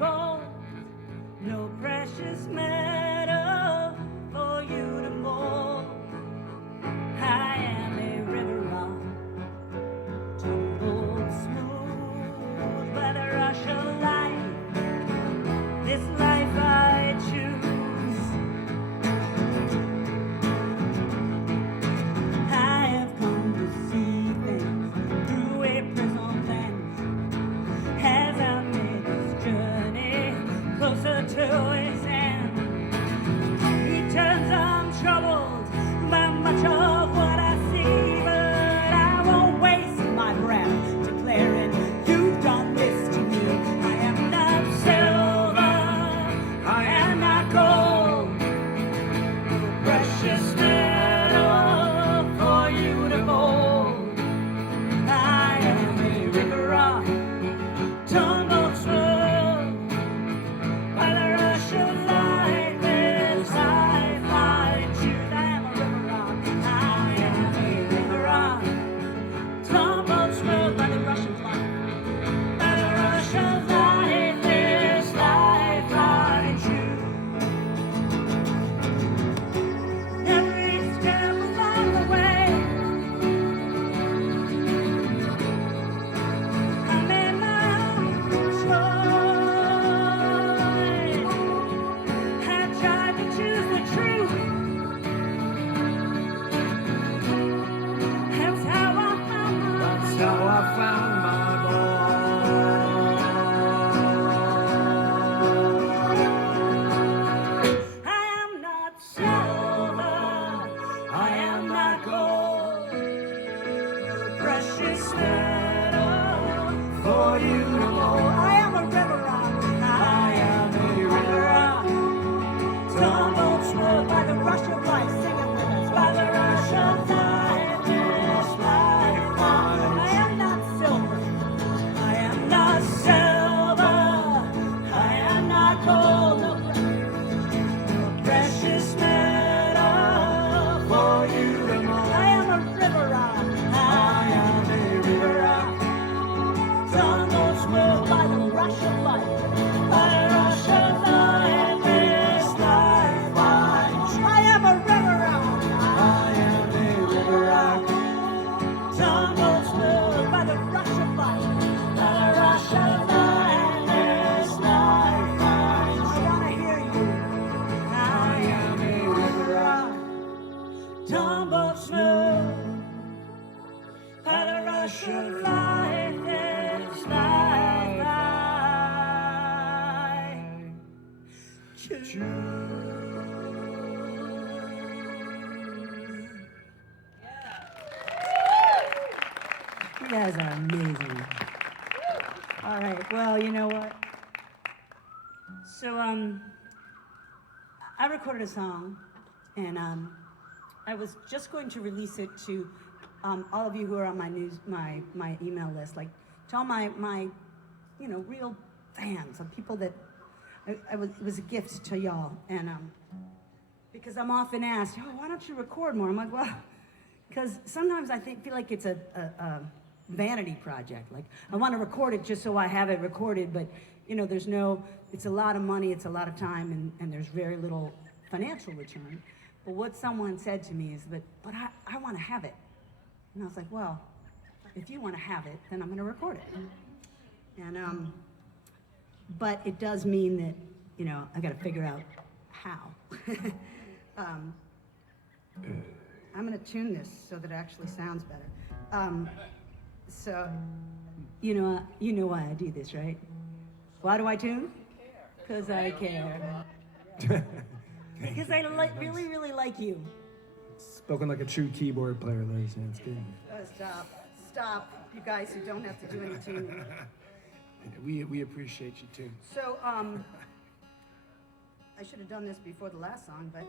how I found my boy. I am not silver, I am not gold, precious metal for you to hold. I am a river rock, I am a river rock, tumbled smooth by the rush of life, sing it with us, by the rush of life, this lifeline. I am not silver, I am not silver, I am not gold, no precious metal for you to mold. I am a river rock, I am a river rock, tumbled smooth by the rush of life, by the rush of life, this lifeline. I am a river rock, I am a river rock, tumbled smooth by the rush of life, by the rush of life, this lifeline. I wanna hear you. I am a river rock, tumbled smooth by the rush of life, this lifeline. You guys are amazing. All right, well, you know what? So, I recorded a song, and I was just going to release it to all of you who are on my email list, like to all my real fans, of people that it was a gift to y'all, and because I'm often asked, oh, why don't you record more? I'm like, well, because sometimes I feel like it's a vanity project. Like I want to record it just so I have it recorded, but it's a lot of money, it's a lot of time, and there's very little financial return. But what someone said to me is, but I want to have it. And I was like, well, if you want to have it, then I'm going to record it. And but it does mean that I got to figure out how. I'm going to tune this so that it actually sounds better. So you know why I do this, right? Why do I tune? Because I care. Because I really, really like you. Spoken like a true keyboard player, Larry Sands. Good. Stop, you guys who don't have to do any tuning. We appreciate you too. So, I should have done this before the last song, but.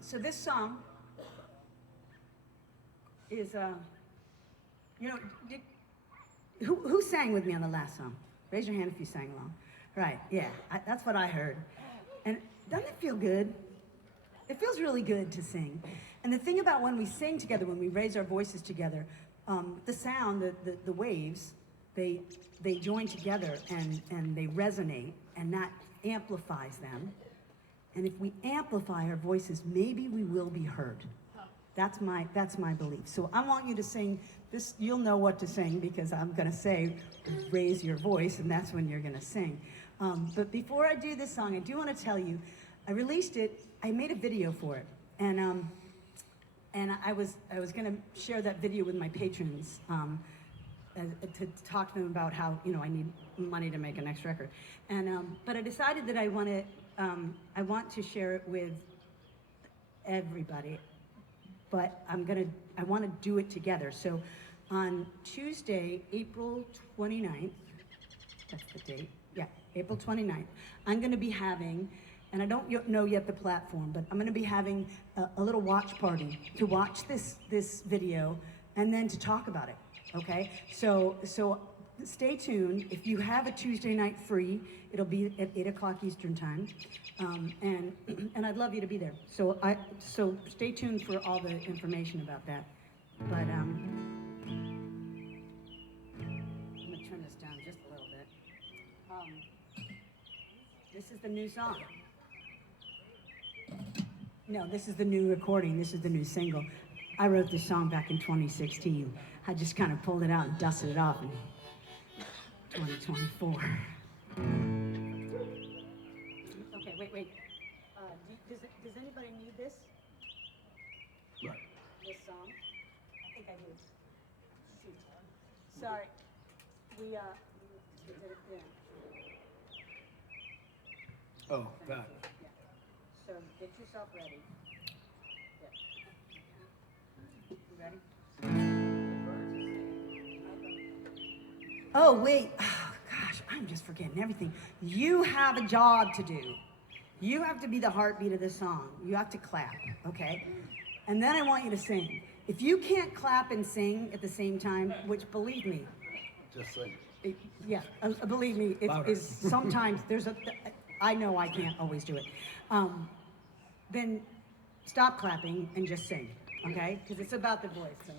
So this song is, who sang with me on the last song? Raise your hand if you sang along. Right, yeah, that's what I heard. And doesn't it feel good? It feels really good to sing. And the thing about when we sing together, when we raise our voices together, the sound, the waves, they join together and they resonate, and that amplifies them. And if we amplify our voices, maybe we will be heard. That's my belief. So I want you to sing this. You'll know what to sing because I'm going to say, raise your voice, and that's when you're going to sing. But before I do this song, I do want to tell you, I released it. I made a video for it, and I was going to share that video with my patrons to talk to them about how I need money to make a next record, but I decided that I want to share it with everybody, but I want to do it together. So on Tuesday, April 29th, that's the date, yeah, April 29th, I'm going to be having, and I don't know yet the platform, but I'm going to be having a little watch party to watch this video and then to talk about it, okay? So stay tuned. If you have a Tuesday night free, it'll be at 8 o'clock Eastern time, and I'd love you to be there. So stay tuned for all the information about that. But I'm gonna turn this down just a little bit. This is the new song. No, this is the new recording. This is the new single. I wrote this song back in 2016. I just kind of pulled it out and dusted it off in 2024. Okay, wait. Does Does anybody need this? What? This song? I think I do. Shoot. Sorry. We did it then. Oh, that. Yeah. So get yourself ready. Yeah. You ready? Oh, wait. Oh, gosh, I'm just forgetting everything. You have a job to do. You have to be the heartbeat of this song. You have to clap, okay? And then I want you to sing. If you can't clap and sing at the same time, which believe me, Just sing. believe me, it Louder. is sometimes I know I can't always do it. Then stop clapping and just sing, okay? Because it's about the voice. So.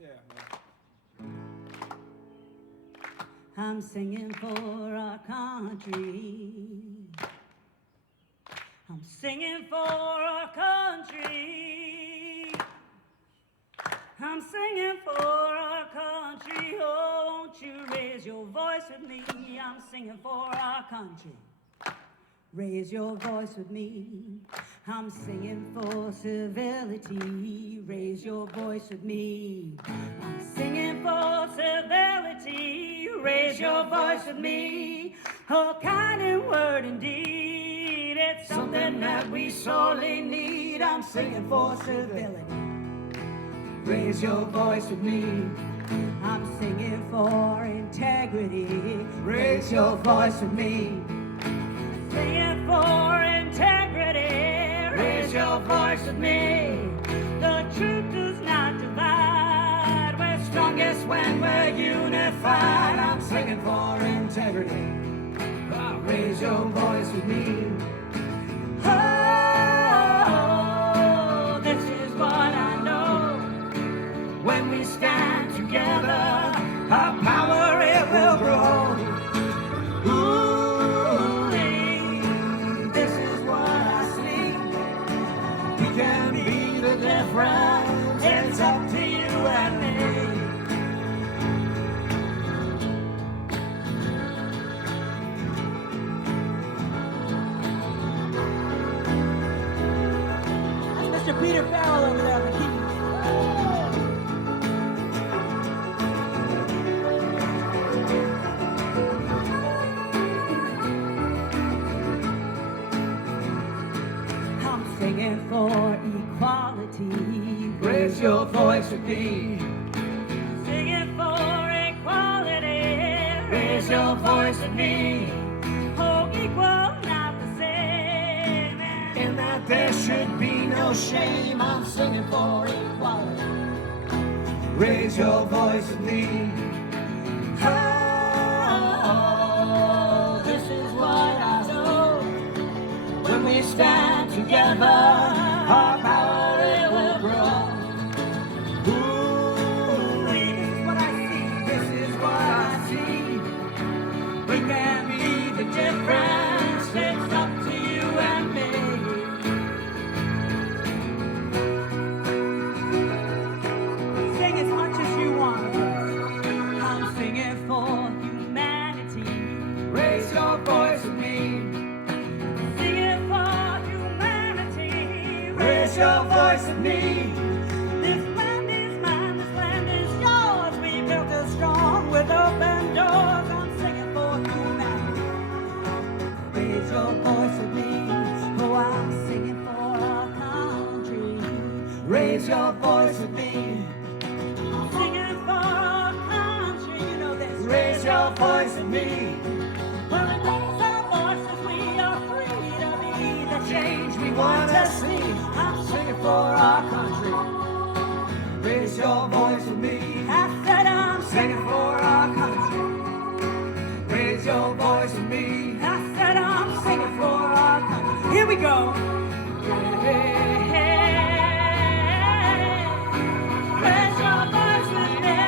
Yeah. I'm singing for our country. I'm singing for our country. I'm singing for our country. Oh, won't you raise your voice with me? I'm singing for our country. Raise your voice with me. I'm singing for civility. Raise your voice with me. I'm singing for civility. Raise your voice with me. Oh, kind and word indeed. It's something that we sorely need. I'm singing for civility. Raise your voice with me. I'm singing for integrity. Raise your voice with me. Singing for integrity. Raise your voice with me. The truth does not divide. We're strongest when we're unified. I'm singing for integrity. Raise your voice with me. Oh, this is what I know. When we stand together, our power it will grow. Ooh, this is what I see. We can be the difference. It's up to you and me. That's Mr. Peter Farrell over there on the keys. Singing for equality. Raise your voice with me. Singing for equality. Raise your voice with me. Oh, equal, not the same. In that there should be no shame. I'm singing for equality. Raise your voice with me. Oh, this is what I know. When we stand together, our power it will grow. Ooh, this is what I see. This is what I see. We can be the difference. It's up to you and me. Sing as much as you want. I'm singing for humanity. Raise your voice with me. Raise your voice with me. This land is mine, this land is yours. We built it strong with open doors. I'm singing for humanity. Raise your voice with me. Oh, I'm singing for our country. Raise your voice with me. I'm singing for our country. You know this. Raise your voice with me. When we raise our voices, we are free to be the change we want to see. I'm singing for our country. Raise your voice with me. I said I'm singing for our country. Raise your voice with me. I said I'm singing for our country. Here we go. Raise your voice with me.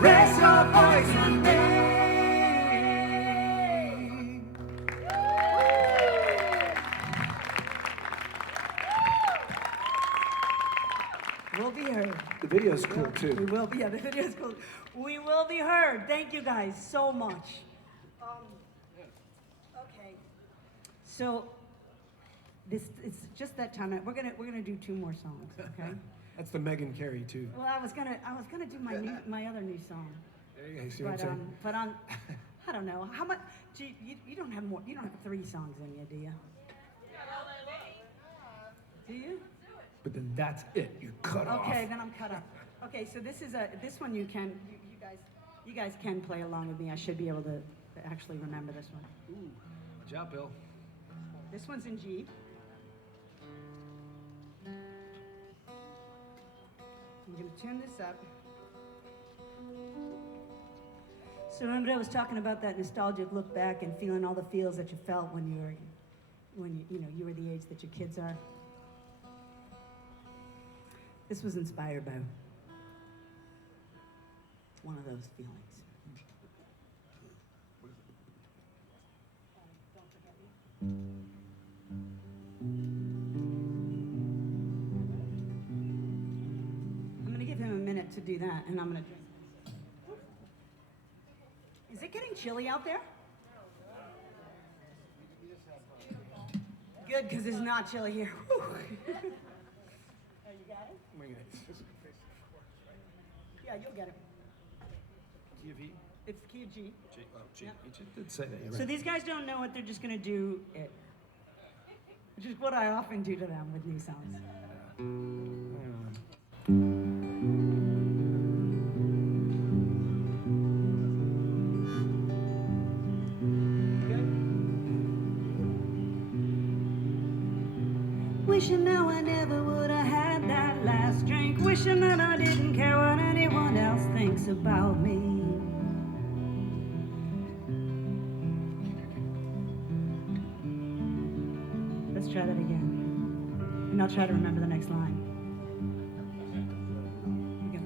Raise your voice with me. We'll be heard. The video's cool We too. will be, yeah, the video's cool. We will be heard. Thank you guys so much. Okay. So it's just that time. We're gonna do 2 more songs, okay? That's the Meghan Cary too. Well, I was gonna do my other new song, There you go. See what I'm but saying? I don't know how much. You don't have more. You don't have 3 songs in you, do you? Do you? But then that's it. You're cut off. Okay, then I'm cut up. Okay, so this one you guys can play along with me. I should be able to actually remember this one. Ooh, watch out, Bill. This one's in G. I'm gonna tune this up. So remember I was talking about that nostalgic look back and feeling all the feels that you felt when you were the age that your kids are. This was inspired by one of those feelings. Don't forget me. I'm gonna give him a minute to do that, and I'm gonna drink. Is it getting chilly out there? Good, because it's not chilly here. Whew. Oh, you got it? Yeah, you'll get it. Key of E? It's the key of G. G. Oh, G. Yep. You just did say that. You're So right. these guys don't know it, they're just gonna do it. Which is what I often do to them with new songs. Wishing now I never would have had that last drink. Wishing that I didn't care what anyone else thinks about me. Let's try that again. And I'll try to remember the next line. Here we go.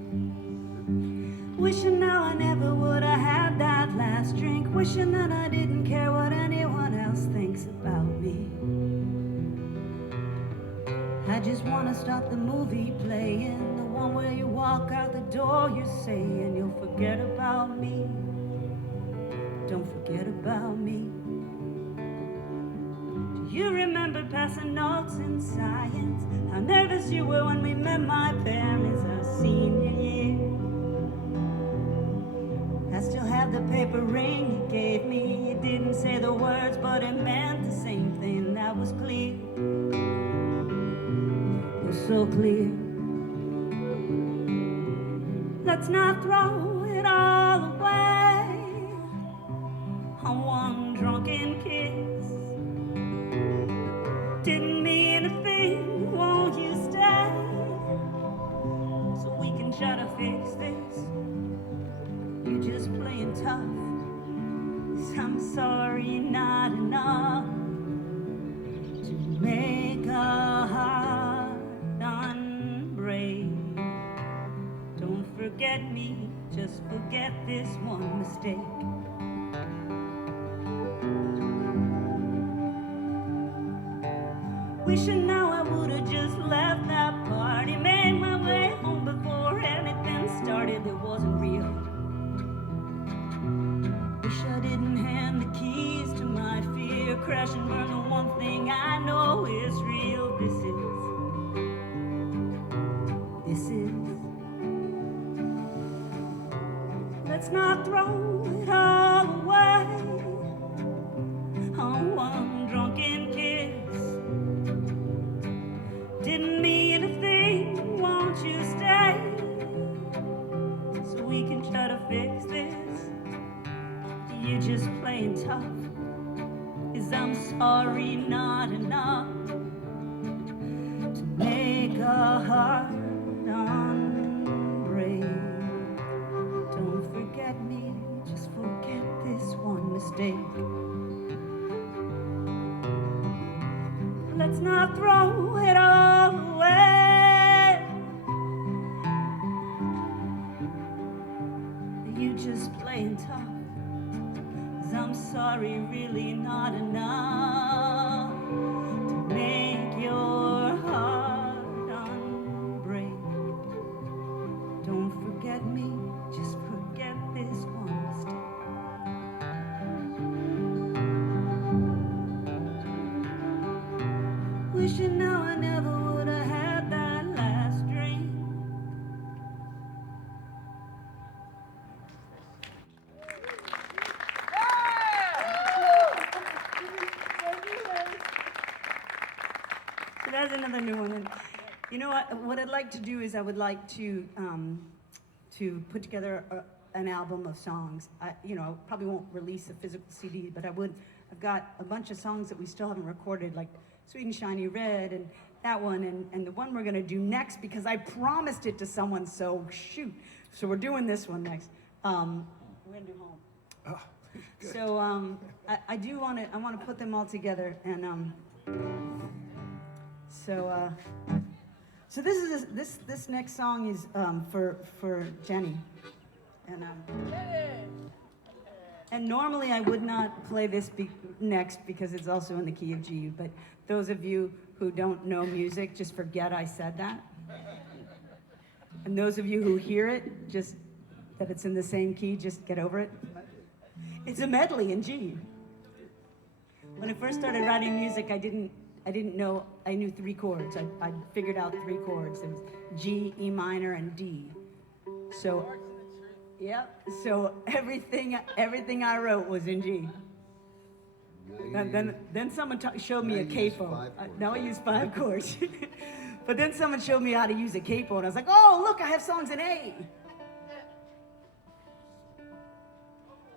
Wishing now I never would have had that last drink. Wishing that I didn't care what anyone else thinks about me. I just wanna stop the movie playing, the one where you walk out the door, you're saying you'll forget about me. Don't forget about me. Do you remember passing notes in science? How nervous you were when we met my parents our senior year. I still have the paper ring you gave me. You didn't say the words, but it meant the same thing, that was clear. So clear. Let's not throw it all away on one drunken kiss. Didn't mean a thing, won't you stay so we can try to fix this? You're just playing tough, 'cause I'm sorry, not enough to make a heart unbrave. Don't forget me, just forget this one mistake. Wishing now I would've just left that party, made my way home before anything started that wasn't real. Wish I didn't hand the keys to my fear, crash and burn the one thing I know is real. This is. Let's not throw it all away on one drunken kiss. Didn't mean a thing, won't you stay so we can try to fix this? You're just playing tough, 'cause I'm sorry, not enough to make a heart unbrave. Don't forget me, just forget this one mistake. Let's not throw it all away. You just playing tough, 'cause I'm sorry, really not enough to make your heart unbreak. this one mistake. Wishing now I never would have had that last dream. So that's another new one. And you know what I'd like to do is I would like to put together an album of songs. I probably won't release a physical CD, but I've got a bunch of songs that we still haven't recorded, like Sweet and Shiny Red and that one, and the one we're gonna do next, because I promised it to someone, so shoot. So we're doing this one next. We're gonna do Home. Oh, good. So I want to put them all together, and so this next song is for Jenny, and normally I would not play this next because it's also in the key of G, but those of you who don't know music, just forget I said that, and those of you who hear it, just that it's in the same key, just get over it. It's a medley in G. When I first started writing music, I didn't know, I knew 3 chords. I figured out 3 chords. It was G, E minor, and D. So, yep. So everything I wrote was in G. Then someone showed me a capo. Now I use 5 chords. But then someone showed me how to use a capo, and I was like, oh, look, I have songs in A.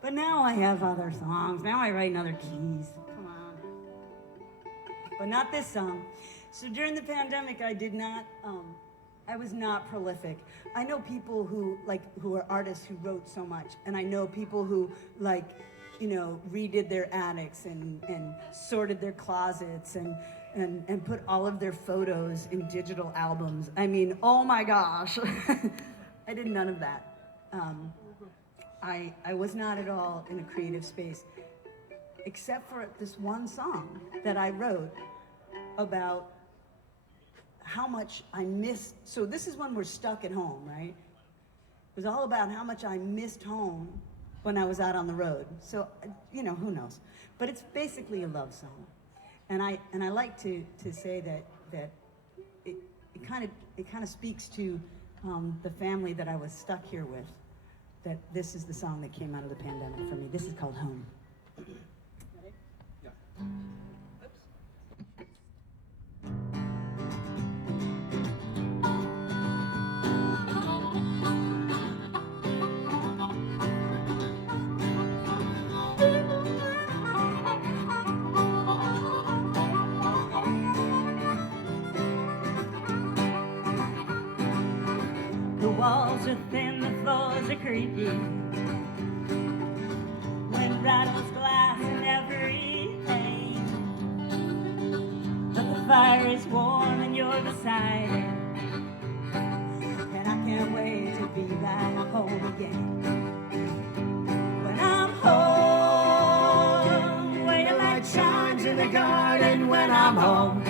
But now I have other songs. Now I write in other keys. Come on. But not this song. So during the pandemic, I was not prolific. I know people who are artists who wrote so much. And I know people who redid their attics and sorted their closets and put all of their photos in digital albums. I mean, oh my gosh. I did none of that. I was not at all in a creative space, except for this one song that I wrote about how much I missed. So this is when we're stuck at home, right? It was all about how much I missed home when I was out on the road. So, who knows? But it's basically a love song. And I like to say that it kind of speaks to the family that I was stuck here with. That this is the song that came out of the pandemic for me. This is called Home. Ready? Yeah. The walls are thin, the floors are creaky. Wind rattles glass in every pane. But the fire is warm and you're beside it. And I can't wait to be back home again. When I'm home, where your light shines in the garden. When I'm home.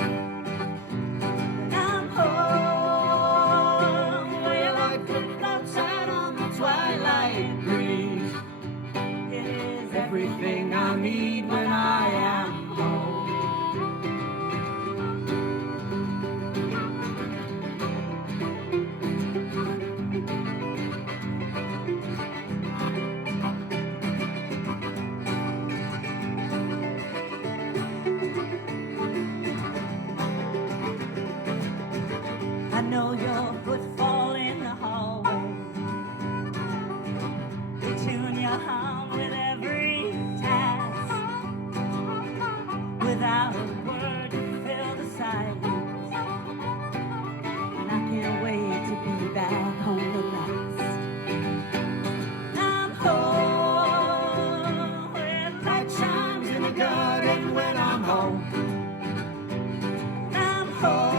When I'm home, where your light floats outside on the twilight breeze. It is everything I need when I am home. I know your footfall in the hallway. You tune your hum with every task. Without a word to fill the silence. And I can't wait to be back home at last. I'm home, where the light shines in the garden. When I'm home. I'm home,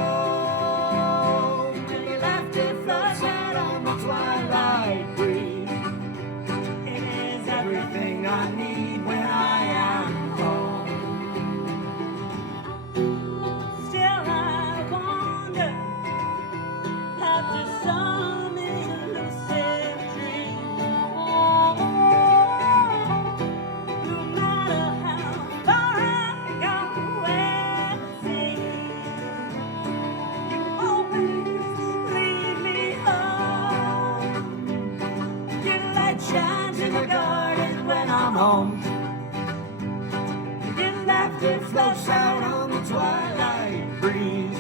where your laughter floats out on the twilight breeze. It is everything I need when I am home. Still I wonder, after some elusive dream, home. Your laughter floats out on the twilight breeze.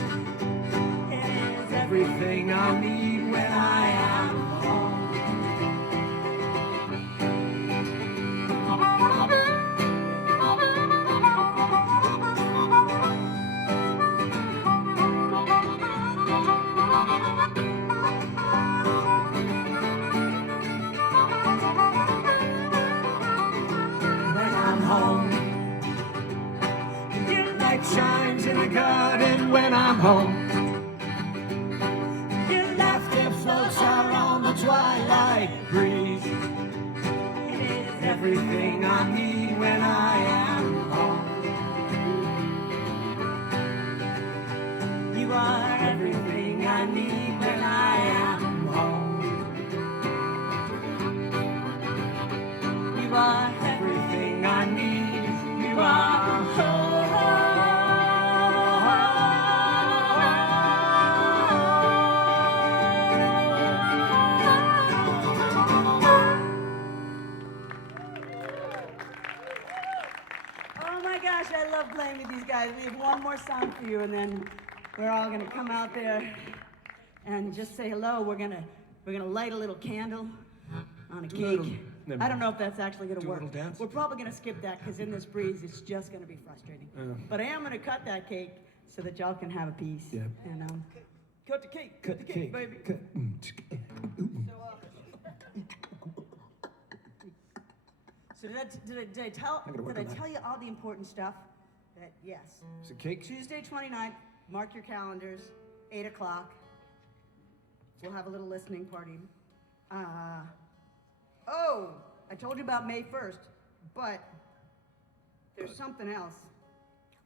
It is everything I need when I am home. When I'm home, your light shines in the garden when I'm home. Your laughter floats out on the twilight breeze. It is everything I need when I am home. You are everything I need when I am home. You are everything I need. You are home. Oh my gosh, I love playing with these guys. We have one more song for you, and then we're all gonna come out there and just say hello. We're gonna light a little candle on a cake. I don't know if that's actually gonna Do a work. little dance? We're probably gonna skip that because in this breeze, it's just gonna be frustrating. But I am gonna cut that cake so that y'all can have a piece. Yep. And cut the cake, cut the cake, baby. Cut. So did I tell I gotta work on that. you all the important stuff? That yes. Is it cake? Tuesday 29th, mark your calendars, 8 o'clock. We'll have a little listening party. Oh, I told you about May 1st, but there's something else.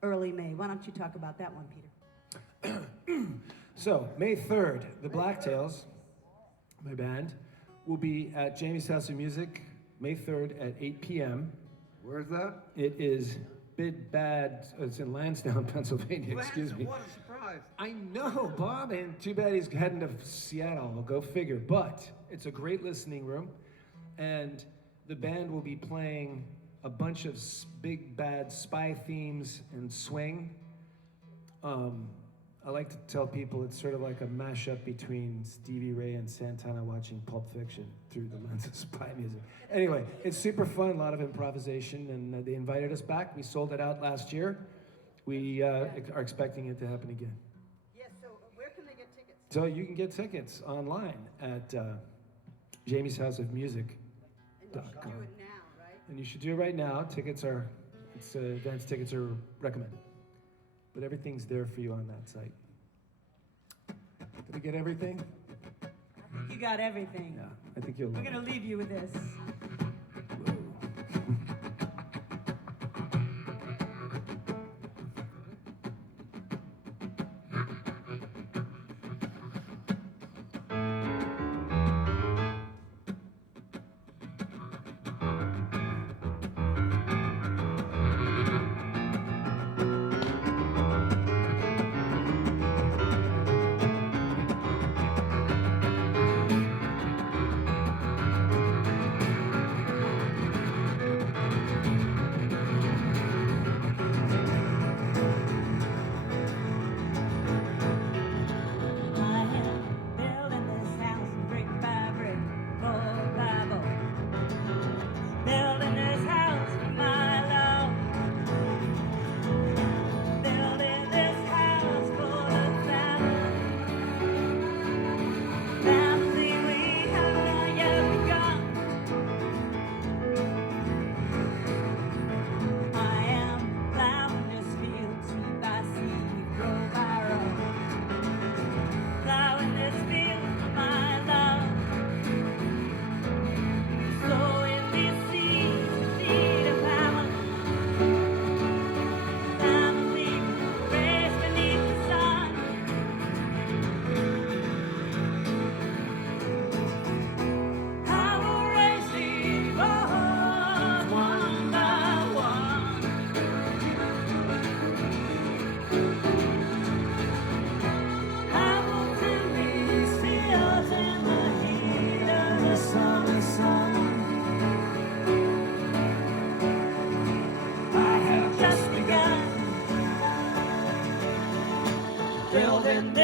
Early May. Why don't you talk about that one, Peter? So, May 3rd, the Blacktails, my band, will be at Jamie's House of Music, May 3rd at 8 p.m. Where's that? It is it's in Lansdowne, Pennsylvania, excuse me. What a surprise. I know, Bob, and too bad he's heading to Seattle, go figure. But it's a great listening room, and the band will be playing a bunch of big bad spy themes and swing. I like to tell people it's sort of like a mashup between Stevie Ray and Santana watching Pulp Fiction through the lens of spy music. Anyway, it's super fun, a lot of improvisation, and they invited us back. We sold it out last year. We are expecting it to happen again. Yes, so where can they get tickets? So you can get tickets online at Jamie's House of Music. And you should do it now, right? And you should do it right now. Advance tickets are recommended. But everything's there for you on that site. Did we get everything? You got everything. Yeah, I think you'll We're love gonna leave you with this.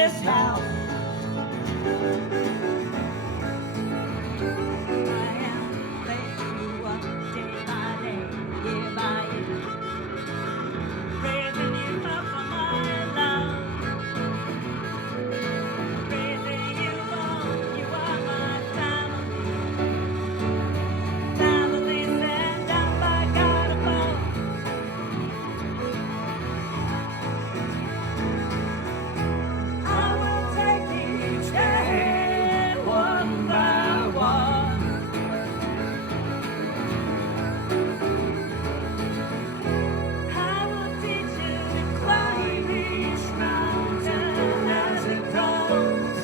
this house. I am raising you up day by day, year by year, raising you up for my love, raising you up. You are my family, family sent down by God above. I will take each day one by one. I will teach you to climb each mountain as it goes.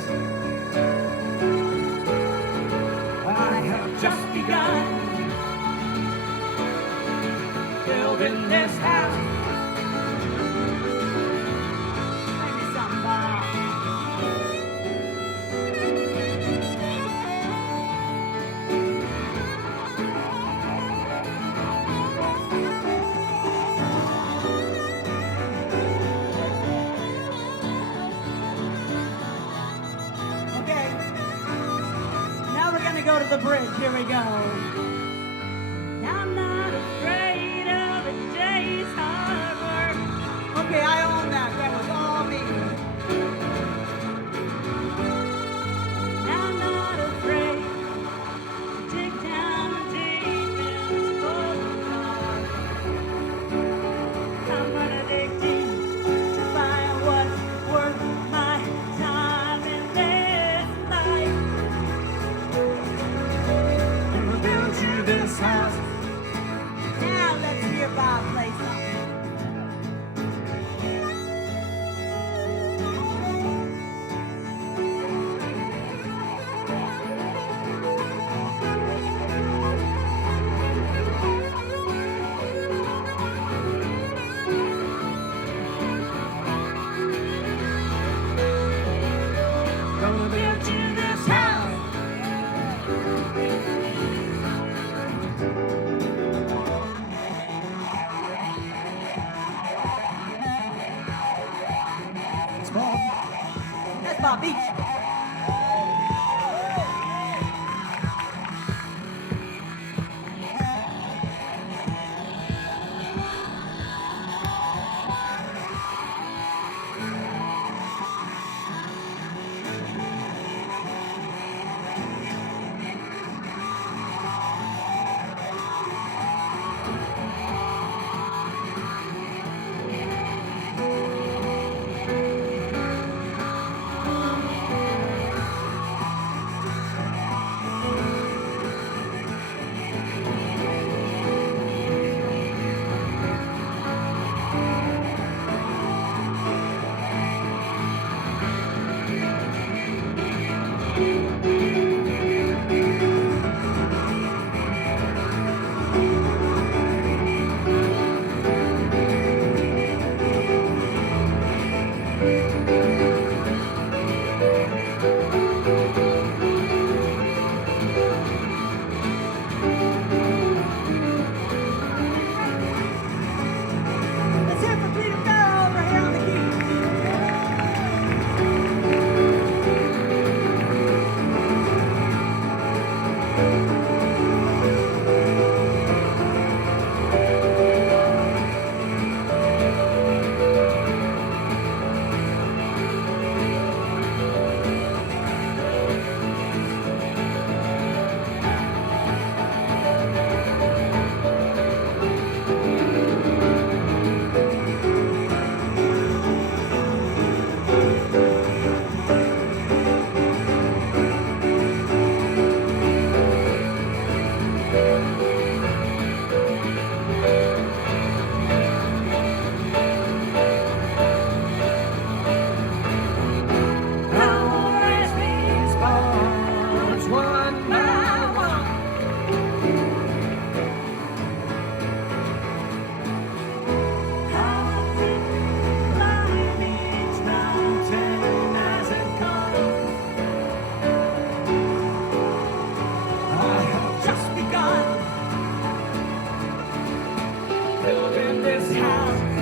I have just begun building this house. Maybe some Bob. Okay, now we're gonna go to the bridge. Here we go. I'm not afraid of a day's hard work. Okay, I own that. That was all me. I'm not afraid to dig down deep in this cold heart. I'm gonna dig deep to find what's worth my time in this life. And we'll build you this house. Now let's hear Bob play something. Gonna build you this house. It's Bob. That's Bob Beach. Let's hear from Peter Farrell over here on the keys. building this house.